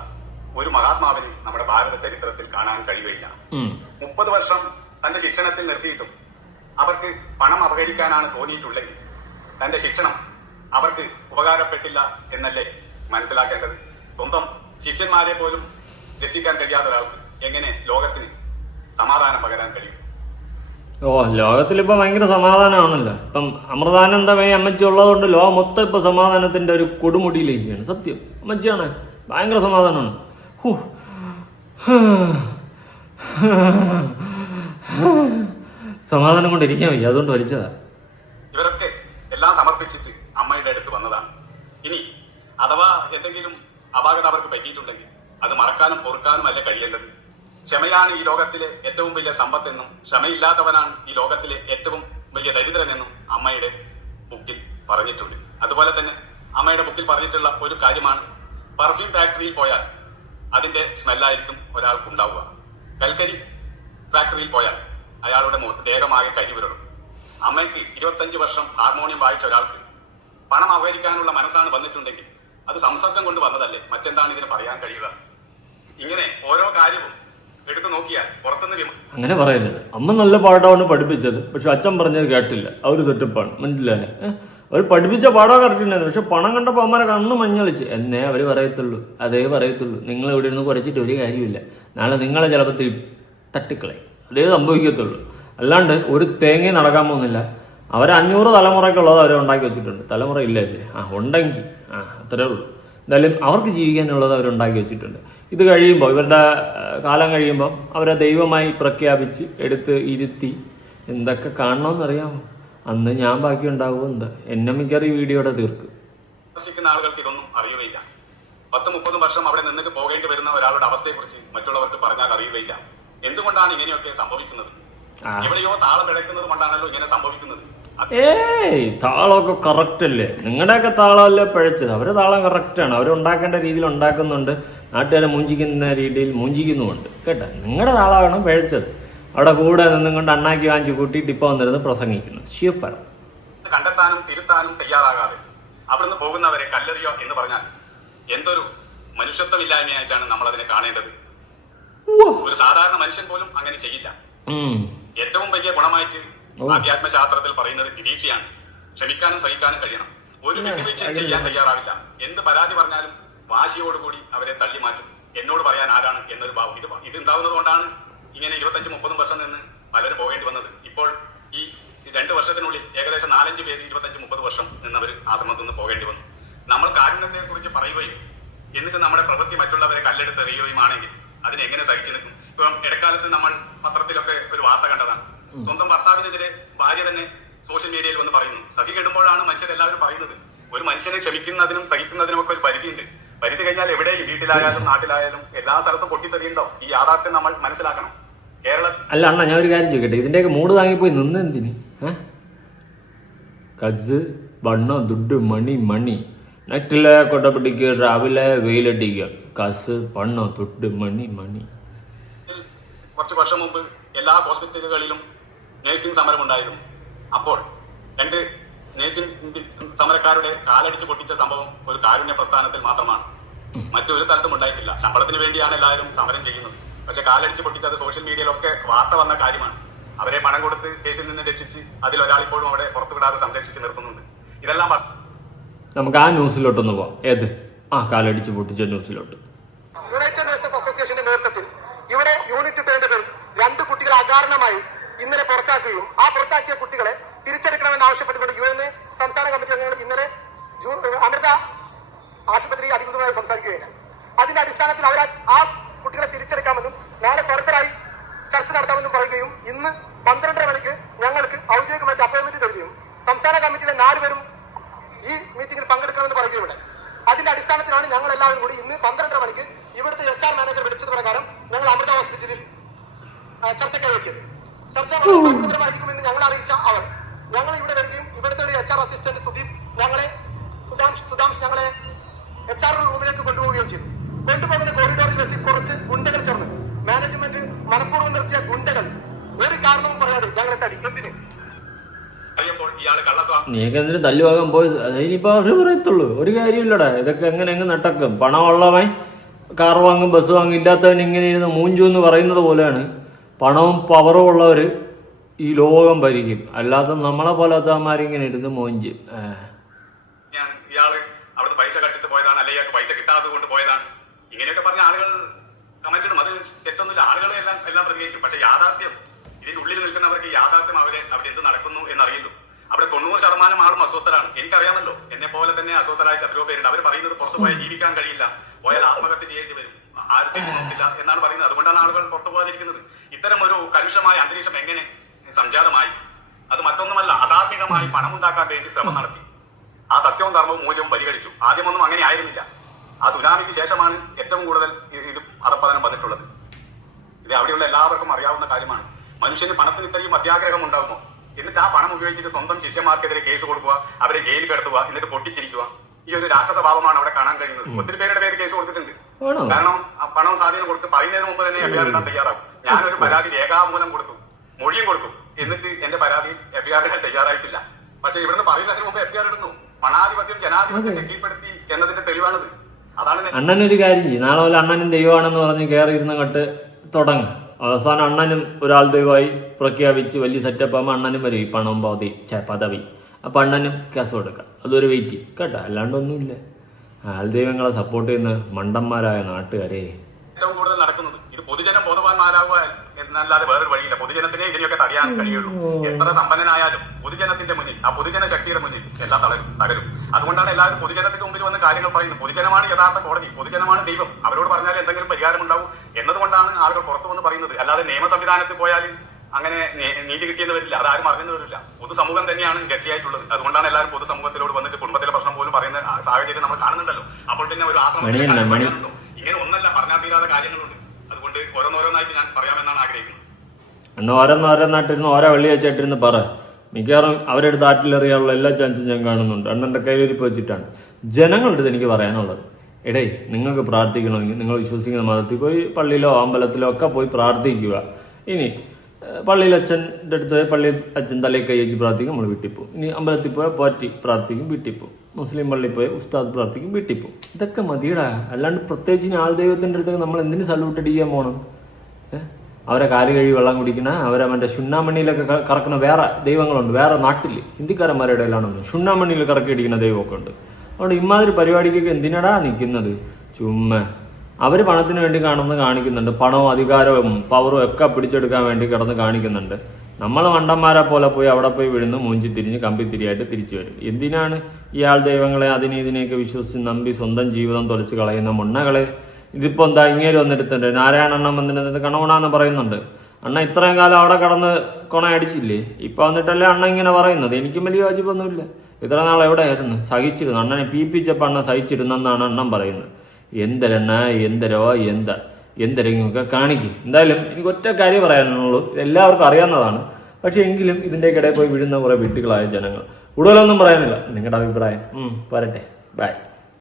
ഒരു മഹാത്മാവിനെ നമ്മുടെ ഭാരത ചരിത്രത്തിൽ കാണാൻ കഴിയുകയില്ല. 30 വർഷം തന്റെ ശിക്ഷണത്തിൽ നിർത്തിയിട്ടും അവർക്ക് പണം അപഹരിക്കാനാണ് തോന്നിയിട്ടുള്ളെങ്കിൽ തന്റെ ശിക്ഷണം അവർക്ക് ഉപകാരപ്പെട്ടില്ല എന്നല്ലേ മനസ്സിലാക്കേണ്ടത്. സ്വന്തം ശിഷ്യന്മാരെ പോലും രക്ഷിക്കാൻ കഴിയാത്ത ഒരാൾക്ക് എങ്ങനെ ലോകത്തിന് സമാധാനം പകരാൻ കഴിയും? ലോകത്തിലിപ്പോ ഭയങ്കര സമാധാനമാണല്ലോ. ഇപ്പം അമൃതാനന്ദമയി അമ്മച്ചി ഉള്ളതുകൊണ്ട് ലോകം മൊത്തം ഇപ്പൊ സമാധാനത്തിന്റെ ഒരു കൊടുമുടിയിലേക്കാണ്. സത്യം, അമ്മച്ചിയാണ് ഭയങ്കര സമാധാനമാണ്. സമാധാനം കൊണ്ടിരിക്കാൻ വയ്യ, അതുകൊണ്ട് വലിച്ചതാ. ഇവരൊക്കെ എല്ലാം സമർപ്പിച്ചിട്ട് അമ്മയുടെ അടുത്ത് വന്നതാണ്. ഇനി അഥവാ എന്തെങ്കിലും അപാകത അവർക്ക് പറ്റിയിട്ടുണ്ടെങ്കിൽ അത് മറക്കാനും പൊറുക്കാനും അല്ല കഴിയേണ്ടത്. ക്ഷമയാണ് ഈ ലോകത്തിലെ ഏറ്റവും വലിയ സമ്പത്തെന്നും ക്ഷമയില്ലാത്തവനാണ് ഈ ലോകത്തിലെ ഏറ്റവും വലിയ ദരിദ്രനെന്നും അമ്മയുടെ ബുക്കിൽ പറഞ്ഞിട്ടുണ്ട്. അതുപോലെ തന്നെ അമ്മയുടെ ബുക്കിൽ പറഞ്ഞിട്ടുള്ള ഒരു കാര്യമാണ്, പെർഫ്യൂം ഫാക്ടറിയിൽ പോയാൽ അതിന്റെ സ്മെല്ലായിരിക്കും ഒരാൾക്കുണ്ടാവുക. കൽക്കരി ഫാക്ടറിയിൽ പോയാൽ അയാളുടെ ദേഹമാകെ കരിവിരടും. അമ്മയ്ക്ക് 25 വർഷം ഹാർമോണിയം വായിച്ച ഒരാൾക്ക് പണം അപഹരിക്കാനുള്ള മനസ്സാണ് വന്നിട്ടുണ്ടെങ്കിൽ അത് സംസർഗം കൊണ്ട് വന്നതല്ലേ, മറ്റെന്താണ് ഇതിന് പറയാൻ കഴിയുക? ഇങ്ങനെ ഓരോ കാര്യവും എടുത്തു നോക്കിയാൽ പുറത്തുനിന്ന് അങ്ങനെ പറയരുത്. അമ്മ നല്ല പാഠമാണ് പഠിപ്പിച്ചത്, പക്ഷെ അച്ഛൻ പറഞ്ഞത് കേട്ടില്ല. ആ ഒരു സെറ്റപ്പാണ്, മനസ്സിലായേ? അവർ പഠിപ്പിച്ച പാഠം കറക്റ്റ് ഉണ്ടായിരുന്നു, പക്ഷെ പണം കണ്ടപ്പോൾ അമ്മരെ കണ്ണ് മഞ്ഞളിച്ച് എന്നേ അവർ പറയത്തുള്ളൂ, അതേ പറയത്തുള്ളൂ. നിങ്ങൾ ഇവിടെ ഇരുന്ന് കുറച്ചിട്ട് ഒരു കാര്യമില്ല, നാളെ നിങ്ങളെ ചിലപ്പോൾ തട്ടിക്കളയും, അതേ സംഭവിക്കത്തുള്ളൂ. അല്ലാണ്ട് ഒരു തേങ്ങയും നടക്കാൻ പോകുന്നില്ല. അവർ 500 തലമുറയ്ക്കുള്ളത് അവർ ഉണ്ടാക്കി വെച്ചിട്ടുണ്ട്. തലമുറ ഇല്ലല്ലേ? ഉണ്ടെങ്കിൽ അത്രേ ഉള്ളൂ. എന്തായാലും അവർക്ക് ജീവിക്കാനുള്ളത് അവരുണ്ടാക്കി വെച്ചിട്ടുണ്ട്. ഇത് കഴിയുമ്പോൾ, ഇവരുടെ കാലം കഴിയുമ്പോൾ അവരെ ദൈവമായി പ്രഖ്യാപിച്ച് എടുത്ത് ഇരുത്തി എന്തൊക്കെ കാണണമെന്നറിയാമോ? അന്ന് ഞാൻ ബാക്കി ഉണ്ടാവുമോ എന്താ? എന്നെ മിക്കറി വീഡിയോയുടെ തീർക്കും. വിശ്വസിക്കുന്ന ആളുകൾക്ക് ഇതൊന്നും അറിയുകയില്ല. 10-30 വർഷം അവിടെ നിന്നിട്ട് പോകേണ്ടി വരുന്ന ഒരാളുടെ അവസ്ഥയെക്കുറിച്ച് മറ്റുള്ളവർക്ക് പറഞ്ഞാൽ അറിയുകയില്ല. എന്തുകൊണ്ടാണ് ഇങ്ങനെയൊക്കെ സംഭവിക്കുന്നത്? എവിടെയോ താളം പിഴക്കുന്നത് കൊണ്ടാണല്ലോ ഇങ്ങനെ സംഭവിക്കുന്നത്. താളമൊക്കെ കറക്റ്റ് അല്ലേ? നിങ്ങളുടെയൊക്കെ താളമല്ലേ പിഴച്ചത്? അവരുടെ താളം കറക്റ്റാണ്, അവരുണ്ടാക്കേണ്ട രീതിയിൽ ഉണ്ടാക്കുന്നുണ്ട്, നാട്ടുകാരെ മൂഞ്ചിക്കുന്ന രീതിയിൽ മൂഞ്ചിക്കുന്നുമുണ്ട് കേട്ടോ. നിങ്ങളുടെ താളമാണ് പിഴച്ചത്. അവിടെ കൂടെ നിന്നും കൊണ്ട് അണ്ണാക്കി വാങ്ങിച്ച് കൂട്ടിയിട്ട് ഇപ്പൊ വന്നിരുന്ന് പ്രസംഗിക്കുന്നു. ശിവപ്പറ കണ്ടെത്താനും തിരുത്താനും തയ്യാറാകാതെ അവിടുന്ന് പോകുന്നവരെ കല്ലെറിയോ എന്ന് പറഞ്ഞാൽ എന്തൊരു മനുഷ്യത്വമില്ലായ്മയായിട്ടാണ് നമ്മൾ അതിനെ കാണേണ്ടത്. ഒരു സാധാരണ മനുഷ്യൻ പോലും അങ്ങനെ ചെയ്യില്ല. ഏറ്റവും വലിയ ഗുണമായിട്ട് ആധ്യാത്മശാസ്ത്രത്തിൽ പറയുന്നത് തിരീക്ഷയാണ്. ക്ഷമിക്കാനും സഹിക്കാനും കഴിയണം. ഒരു വിട്ടുവീഴ്ച ചെയ്യാൻ തയ്യാറാവില്ല. എന്ത് പരാതി പറഞ്ഞാലും വാശിയോടുകൂടി അവരെ തള്ളി മാറ്റും. എന്നോട് പറയാൻ ആരാണ് എന്നൊരു ഭാവം. ഇത് ഉണ്ടാവുന്നത് കൊണ്ടാണ് ഇങ്ങനെ 25-30 വർഷം നിന്ന് പലരും പോകേണ്ടി വന്നത്. ഇപ്പോൾ ഈ 2 വർഷത്തിനുള്ളിൽ ഏകദേശം 4-5 പേര് 25-30 വർഷം നിന്നവർ ആശ്രമത്തിൽ നിന്ന് പോകേണ്ടി വന്നു. നമ്മൾ കാരുണ്യത്തെ കുറിച്ച് പറയുകയും എന്നിട്ട് നമ്മുടെ പ്രവൃത്തി മറ്റുള്ളവരെ കല്ലെടുത്തെറിയുകയും ആണെങ്കിൽ അതിനെങ്ങനെ സഹിച്ചു നിൽക്കും? ഇപ്പം ഇടക്കാലത്ത് നമ്മൾ പത്രത്തിലൊക്കെ ഒരു വാർത്ത കണ്ടതാണ്. സ്വന്തം ഭർത്താവിനെതിരെ ഭാര്യ തന്നെ സോഷ്യൽ മീഡിയയിൽ വന്ന് പറയുന്നു. സഖി കെടുമ്പോഴാണ് മനുഷ്യരെല്ലാവരും പറയുന്നത്. ഒരു മനുഷ്യനെ ക്ഷമിക്കുന്നതിനും സഹിക്കുന്നതിനും ഒക്കെ ഒരു പരിധിയുണ്ട്. പരിധി കഴിഞ്ഞാൽ എവിടെയും, വീട്ടിലായാലും നാട്ടിലായാലും എല്ലാ സ്ഥലത്തും പൊട്ടിത്തെറിയുണ്ടോ? ഈ യാഥാർത്ഥ്യം നമ്മൾ മനസ്സിലാക്കണം. അല്ല അണ്ണ, ഞാൻ ഒരു കാര്യം ചോദിക്കട്ടെ, ഇതിന്റെയൊക്കെ മൂട് താങ്ങിപ്പോയി നിന്ന് എന്തിന്? കജ് ബണ്ണ ദുഡ് മണി മണി നറ്റിലെ കൊട്ട പിടിക്കുക, രാവിലെ വെയിലടിക്കുക, കസ് പണ്ണ ദുഡ് മണി മണി. കുറച്ച് വർഷം മുമ്പ് എല്ലാ ഹോസ്പിറ്റലുകളിലും നഴ്സിംഗ് സമരം ഉണ്ടായിരുന്നു. അപ്പോൾ 2 നഴ്സിംഗ് സമരക്കാരുടെ കാലടിച്ച് പൊട്ടിച്ച സംഭവം ഒരു കാരുണ്യ പ്രസ്ഥാനത്തിൽ മാത്രമാണ്. മറ്റൊരു സ്ഥലത്തും ഉണ്ടായിട്ടില്ല. ശമ്പളത്തിന് വേണ്ടിയാണ് എല്ലാവരും സമരം ചെയ്യുന്നത്. പക്ഷെ കാലടിച്ച് പൊട്ടിച്ചത് സോഷ്യൽ മീഡിയയിലൊക്കെ വാർത്ത വന്ന കാര്യമാണ്. അവരെ പണം കൊടുത്ത് കേസിൽ നിന്ന് രക്ഷിച്ച് അതിലൊരാളിപ്പോഴും അവിടെ പുറത്തുവിടാതെ സംരക്ഷിച്ച് നിർത്തുന്നുണ്ട്. ഇതെല്ലാം നമുക്ക് ആ ന്യൂസിലോട്ടൊന്ന് പോവാം. ഏത്? കാലടിച്ച് പൊട്ടിച്ച ന്യൂസിലോട്ട്. യുണൈറ്റഡ് നേഷൻസ് അസോസിയേഷന്റെ നേതൃത്വത്തിൽ ഇവിടെ യൂണിറ്റ് ടേന്റെ പേരിൽ 2 കുട്ടികളെ അകാരണമായി ഇന്നലെ പുറത്താക്കുകയും ആ പുറത്താക്കിയ കുട്ടികളെ തിരിച്ചെടുക്കണമെന്ന് ആവശ്യപ്പെട്ടുകൊണ്ട് UN സംസ്ഥാന കമ്മിറ്റി അംഗങ്ങൾ ഇന്നലെ അമൃത ആശുപത്രി അധികൃതരുമായി സംസാരിക്കുകയാണ്. അതിന്റെ അടിസ്ഥാനത്തിൽ അവർ ആ കുട്ടികളെ തിരിച്ചെടുക്കാമെന്നും നാളെ ഫർദറായി ചർച്ച നടത്താമെന്നും പറയുകയും ഇന്ന് 12:30 മണിക്ക് ഞങ്ങൾക്ക് ഔദ്യോഗികമായിട്ട് അപ്പോയിന്റ്മെന്റ് തരികയും സംസ്ഥാന കമ്മിറ്റിയിലെ 4 പേരും ഈ മീറ്റിംഗിൽ പങ്കെടുക്കണമെന്ന് പറയുകയുണ്ടായി. അതിന്റെ അടിസ്ഥാനത്തിലാണ് ഞങ്ങൾ എല്ലാവരും കൂടി ഇന്ന് 12:30 മണിക്ക് ഇവിടുത്തെ HR മാനേജർ വിളിച്ചത് പ്രകാരം ഞങ്ങൾ അമൃത ഹോസ്പിറ്റലിൽ ചർച്ചയ്ക്കായി വെക്കിയത്. ചർച്ച വളരെ സൗകര്യപരമായിരിക്കുമെന്ന് ഞങ്ങൾ അറിയിച്ച അവർ ഞങ്ങൾ ഇവിടെ വരികയും ഇവിടുത്തെ ഒരു HR അസിസ്റ്റന്റ് സുധാംഷ് ഞങ്ങളെ HR റൂമിലേക്ക് കൊണ്ടുപോവുകയും ചെയ്തു. കൊണ്ടുപോകുന്ന കോറിഡോറിൽ വെച്ച് കുറച്ച് ഗുണ്ടകൾ ചേർന്ന് മാനേജ്മെന്റ് മനഃപൂർവ്വം നിർത്തിയ ഗുണ്ടകൾ ഒരു കാരണവും പറയാതെ ഞങ്ങളെ തടി. എന്തിന്? നീക്കെന്തിനും തല്ലുവാകാൻ പോയത്? അതിനിപ്പോ അവര് പറയത്തുള്ളൂ. ഒരു കാര്യമില്ലടാ, ഇതൊക്കെ എങ്ങനെ നടക്കും? പണമുള്ളവൻ കാർ വാങ്ങും, ബസ് വാങ്ങും, ഇല്ലാത്തവൻ ഇങ്ങനെ ഇരുന്ന് മൂഞ്ചു എന്ന് പറയുന്നത് പോലെയാണ്. പണവും പവറും ഉള്ളവർ ഈ ലോകം ഭരിക്കും, അല്ലാത്ത നമ്മളെ പോലത്തമാരിങ്ങനെ ഇരുന്ന് മോഞ്ചും. ഇയാള് അവിടുത്തെ പൈസ കട്ടിട്ട് പോയതാണ്, അല്ലെങ്കിൽ പൈസ കിട്ടാത്തത് കൊണ്ട് പോയതാണ്, ഇങ്ങനെയൊക്കെ പറഞ്ഞ ആളുകൾ കമന്റ് ഇടും. അത് തെറ്റൊന്നുമില്ല, ആളുകളെ എല്ലാം പ്രതികരിക്കും. പക്ഷെ യാഥാർത്ഥ്യം, ഇതിന്റെ ഉള്ളിൽ നിൽക്കുന്നവർക്ക് യാഥാർത്ഥ്യം അവിടെ എന്ത് നടക്കുന്നു എന്നറിയുള്ളൂ. അവിടെ 90% ആളും അസ്വസ്ഥരാണ്. എനിക്കറിയാമല്ലോ, എന്നെ പോലെ തന്നെ അസ്വസ്ഥരായിട്ട് എത്രയോ പേരുണ്ട്. അവർ പറയുന്നത് പുറത്തു പോയാൽ ജീവിക്കാൻ കഴിയില്ല, പോയാൽ ആത്മഹത്യ ചെയ്യേണ്ടി വരും, ആർക്കും നോക്കില്ല എന്നാണ് പറയുന്നത്. അതുകൊണ്ടാണ് ആളുകൾ പുറത്തു പോകാതിരിക്കുന്നത്. ഇത്തരം ഒരു കലുഷമായ അന്തരീക്ഷം എങ്ങനെ സംജാതമായി? അത് മറ്റൊന്നുമല്ല, അധാർമികമായി പണമുണ്ടാക്കാൻ വേണ്ടി ശ്രമം നടത്തി. ആ സത്യവും ധർമ്മവും മൂല്യവും പരിഗണിച്ചു. ആദ്യമൊന്നും അങ്ങനെ ആയിരുന്നില്ല. ആ സുനാമിക്ക് ശേഷമാണ് ഏറ്റവും കൂടുതൽ ഇത് അധപ്പതനം വന്നിട്ടുള്ളത്. ഇത് അവിടെയുള്ള എല്ലാവർക്കും അറിയാവുന്ന കാര്യമാണ്. മനുഷ്യന് പണത്തിന് ഇത്രയും അത്യാഗ്രഹം ഉണ്ടാകുമോ? എന്നിട്ട് ആ പണം ഉപയോഗിച്ചിട്ട് സ്വന്തം ശിഷ്യന്മാർക്കെതിരെ കേസ് കൊടുക്കുക, അവരെ ജയിലിൽ കിടത്തുക, എന്നിട്ട് പൊട്ടിച്ചിരിക്കുക. ഈ ഒരു രാക്ഷസഭാവമാണ് അവിടെ കാണാൻ കഴിയുന്നത്. ഒത്തിരി പേരുടെ പേര് കേസ് കൊടുത്തിട്ടുണ്ട്. കാരണം പണം സ്വാധീനം കൊടുത്ത് പറയുന്നതിന് മുമ്പ് തന്നെ FIR ഇടാൻ തയ്യാറാവും. ഞാനൊരു പരാതി രേഖാമൂലം കൊടുത്തു, മൊഴിയും കൊടുത്തു, എന്നിട്ട് എന്റെ പരാതി FIR ഇടാൻ തയ്യാറായിട്ടില്ല. പക്ഷെ ഇവിടുന്ന് പറയുന്നതിന് മുമ്പ് FIR ഇടുന്നു. പണാധിപത്യം ജനാധിപത്യത്തെ കീഴ്പ്പെടുത്തി എന്നതിന്റെ തെളിവാണത്. അതാണ് അണ്ണനൊരു കാര്യം ചെയ്യും. നാളെ പോലെ അണ്ണനും ദൈവമാണെന്ന് പറഞ്ഞ് കയറി ഇരുന്ന് കട്ട് തുടങ്ങും. അവസാനം അണ്ണനും ഒരാൾ ദൈവമായി പ്രഖ്യാപിച്ച് വലിയ സെറ്റപ്പ് ആകുമ്പോൾ അണ്ണനും വരും ഈ പണം പദവി. അപ്പം അണ്ണനും കേസ് കൊടുക്കാം. അതൊരു വെയിറ്റ് കേട്ടോ, അല്ലാണ്ടൊന്നുമില്ല. ആൾ ദൈവങ്ങളെ സപ്പോർട്ട് ചെയ്യുന്ന മണ്ടന്മാരായ നാട്ടുകാരെ ഏറ്റവും കൂടുതൽ നടക്കുന്നത്. ഇത് പൊതുജനം ബോധവാന്മാരാകുക എന്നല്ലാതെ വേറൊരു വഴിയില്ല. പൊതുജനത്തിനെ ഇതിനെയൊക്കെ തടയാൻ കഴിയുള്ളൂ. എത്ര സമ്പന്നനായാലും പൊതുജനത്തിന്റെ മുന്നിൽ, ആ പൊതുജന ശക്തിയുടെ മുന്നിൽ എല്ലാം തകരും. അതുകൊണ്ടാണ് എല്ലാവരും പൊതുജനത്തിന്റെ മുമ്പിൽ വന്ന് കാര്യങ്ങൾ പറയുന്നത്. പൊതുജനമാണ് യഥാർത്ഥ കോടതി, പൊതുജനമാണ് ദൈവം, അവരോട് പറഞ്ഞാൽ എന്തെങ്കിലും പരിഹാരം ഉണ്ടാവും എന്നതുകൊണ്ടാണ് ആളുകൾ പുറത്തു വന്ന് പറയുന്നത്. അല്ലാതെ നിയമ സംവിധാനത്തിൽ പോയാൽ അങ്ങനെ നീതി കിട്ടിയെന്ന് വരില്ല, അതാരും അറിഞ്ഞെന്ന് വരില്ല. പൊതുസമൂഹം തന്നെയാണ് രക്ഷയായിട്ടുള്ളത്. അതുകൊണ്ടാണ് എല്ലാവരും പൊതുസമൂഹത്തിലോട് വന്നിട്ട് കുടുംബത്തിലെ പ്രശ്നം പോലും പറയുന്ന സാഹചര്യം നമ്മൾ കാണുന്നുണ്ടല്ലോ. അപ്പോൾ പിന്നെ ഒരു ആശ്രമം ഇങ്ങനെ ഒന്നല്ല പറഞ്ഞാൽ തീരാതെ കാര്യങ്ങളുണ്ട്. അതുകൊണ്ട് ഓരോന്നോരോന്നായിട്ട് ഞാൻ പറയാമെന്നാണ് ആഗ്രഹിക്കുന്നത്. എന്നാൽ ഓരോന്നായിട്ടിരുന്ന് ഓരോ വെള്ളിയാഴ്ചയായിട്ടിരുന്ന് പറ. മിക്കവാറും അവരുടെ നാട്ടിലെറിയാനുള്ള എല്ലാ ചാൻസും ഞാൻ കാണുന്നുണ്ട്. അണ്ണൻ്റെ കയ്യിലിരിപ്പ് വെച്ചിട്ടാണ്. ജനങ്ങളുടെ അടുത്ത് എനിക്ക് പറയാനുള്ളത്, എടേ നിങ്ങൾക്ക് പ്രാർത്ഥിക്കണമെങ്കിൽ നിങ്ങൾ വിശ്വസിക്കുന്ന മതത്തിൽ പോയി പള്ളിയിലോ അമ്പലത്തിലോ ഒക്കെ പോയി പ്രാർത്ഥിക്കുക. ഇനി പള്ളിയിൽ അച്ഛൻ്റെ അടുത്ത് പോയി പള്ളിയിൽ അച്ഛൻ തലയിൽ കൈ വെച്ച് പ്രാർത്ഥിക്കും, നമ്മൾ വീട്ടിൽ പോകും. ഇനി അമ്പലത്തിൽ പോയാൽ പോറ്റി പ്രാർത്ഥിക്കും, വീട്ടിൽ പോകും. മുസ്ലിം പള്ളിയിൽ പോയി ഉസ്താദ് പ്രാർത്ഥിക്കും, വീട്ടിൽ പോകും. ഇതൊക്കെ മതിയടാ. അല്ലാണ്ട് പ്രത്യേകിച്ച് ആൾ ദൈവത്തിൻ്റെ അടുത്തേക്ക് നമ്മൾ എന്തിനു സല്യൂട്ട് അടിക്കാൻ പോകണം? അവരെ കാല് കഴുകി വെള്ളം കുടിക്കുന്ന, അവരെ മറ്റേ ചുണ്ണാമണ്ണിയിലൊക്കെ കറക്കുന്ന വേറെ ദൈവങ്ങളുണ്ട്. വേറെ നാട്ടിൽ ഹിന്ദിക്കാരന്മാരുടെ ഇടയിലാണെന്ന് ചുണ്ണാമണ്ണിയിൽ കറക്കി അടിക്കുന്ന ദൈവമൊക്കെ ഉണ്ട്. അതുകൊണ്ട് ഇമാതിരി പരിപാടിക്കൊക്കെ എന്തിനടാ നിൽക്കുന്നത്? ചുമ്മാ അവർ പണത്തിന് വേണ്ടി കാണിക്കുന്നുണ്ട്. പണവും അധികാരവും പവറും ഒക്കെ പിടിച്ചെടുക്കാൻ വേണ്ടി കിടന്ന് കാണിക്കുന്നുണ്ട്. നമ്മൾ മണ്ടന്മാരെ പോലെ പോയി അവിടെ പോയി വിഴുന്ന് മൂഞ്ചി തിരിഞ്ഞ് കമ്പിത്തിരിയായിട്ട് തിരിച്ചു വരും. എന്തിനാണ് ഇയാൾ ദൈവങ്ങളെ ഇതിനെയൊക്കെ വിശ്വസിച്ച് നമ്പി സ്വന്തം ജീവിതം തൊലച്ച് കളയുന്ന മുണ്ണകളെ? ഇതിപ്പോൾ എന്താ ഇങ്ങേര് വന്നിരുത്തുണ്ട്, നാരായണണ്ണൻ വന്നിരുന്നിട്ട് കണവണാന്ന് പറയുന്നുണ്ട്. അണ്ണ ഇത്രയും കാലം അവിടെ കടന്ന് കൊണയടിച്ചില്ലേ? ഇപ്പം വന്നിട്ടല്ലേ അണ്ണ ഇങ്ങനെ പറയുന്നത്? എനിക്കും വലിയ വാജിപ്പൊന്നുമില്ല. ഇത്ര നാൾ എവിടെയായിരുന്നു? സഹിച്ചിരുന്നു. അണ്ണനെ പീപ്പിച്ചപ്പോൾ അണ്ണ സഹിച്ചിരുന്നെന്നാണ് അണ്ണൻ പറയുന്നത്. എന്തരണ്ണ എന്തെരെങ്കിലുമൊക്കെ കാണിക്കും. എന്തായാലും എനിക്ക് ഒറ്റ കാര്യം പറയാനുള്ളൂ, എല്ലാവർക്കും അറിയാവുന്നതാണ്. പക്ഷേ എങ്കിലും ഇതിൻ്റെയൊക്കെ ഇടയിൽ പോയി വീഴുന്ന കുറേ വീട്ടുകളായ ജനങ്ങൾ. കൂടുതലൊന്നും പറയാനില്ല. നിങ്ങളുടെ അഭിപ്രായം പോരട്ടെ. ബൈ.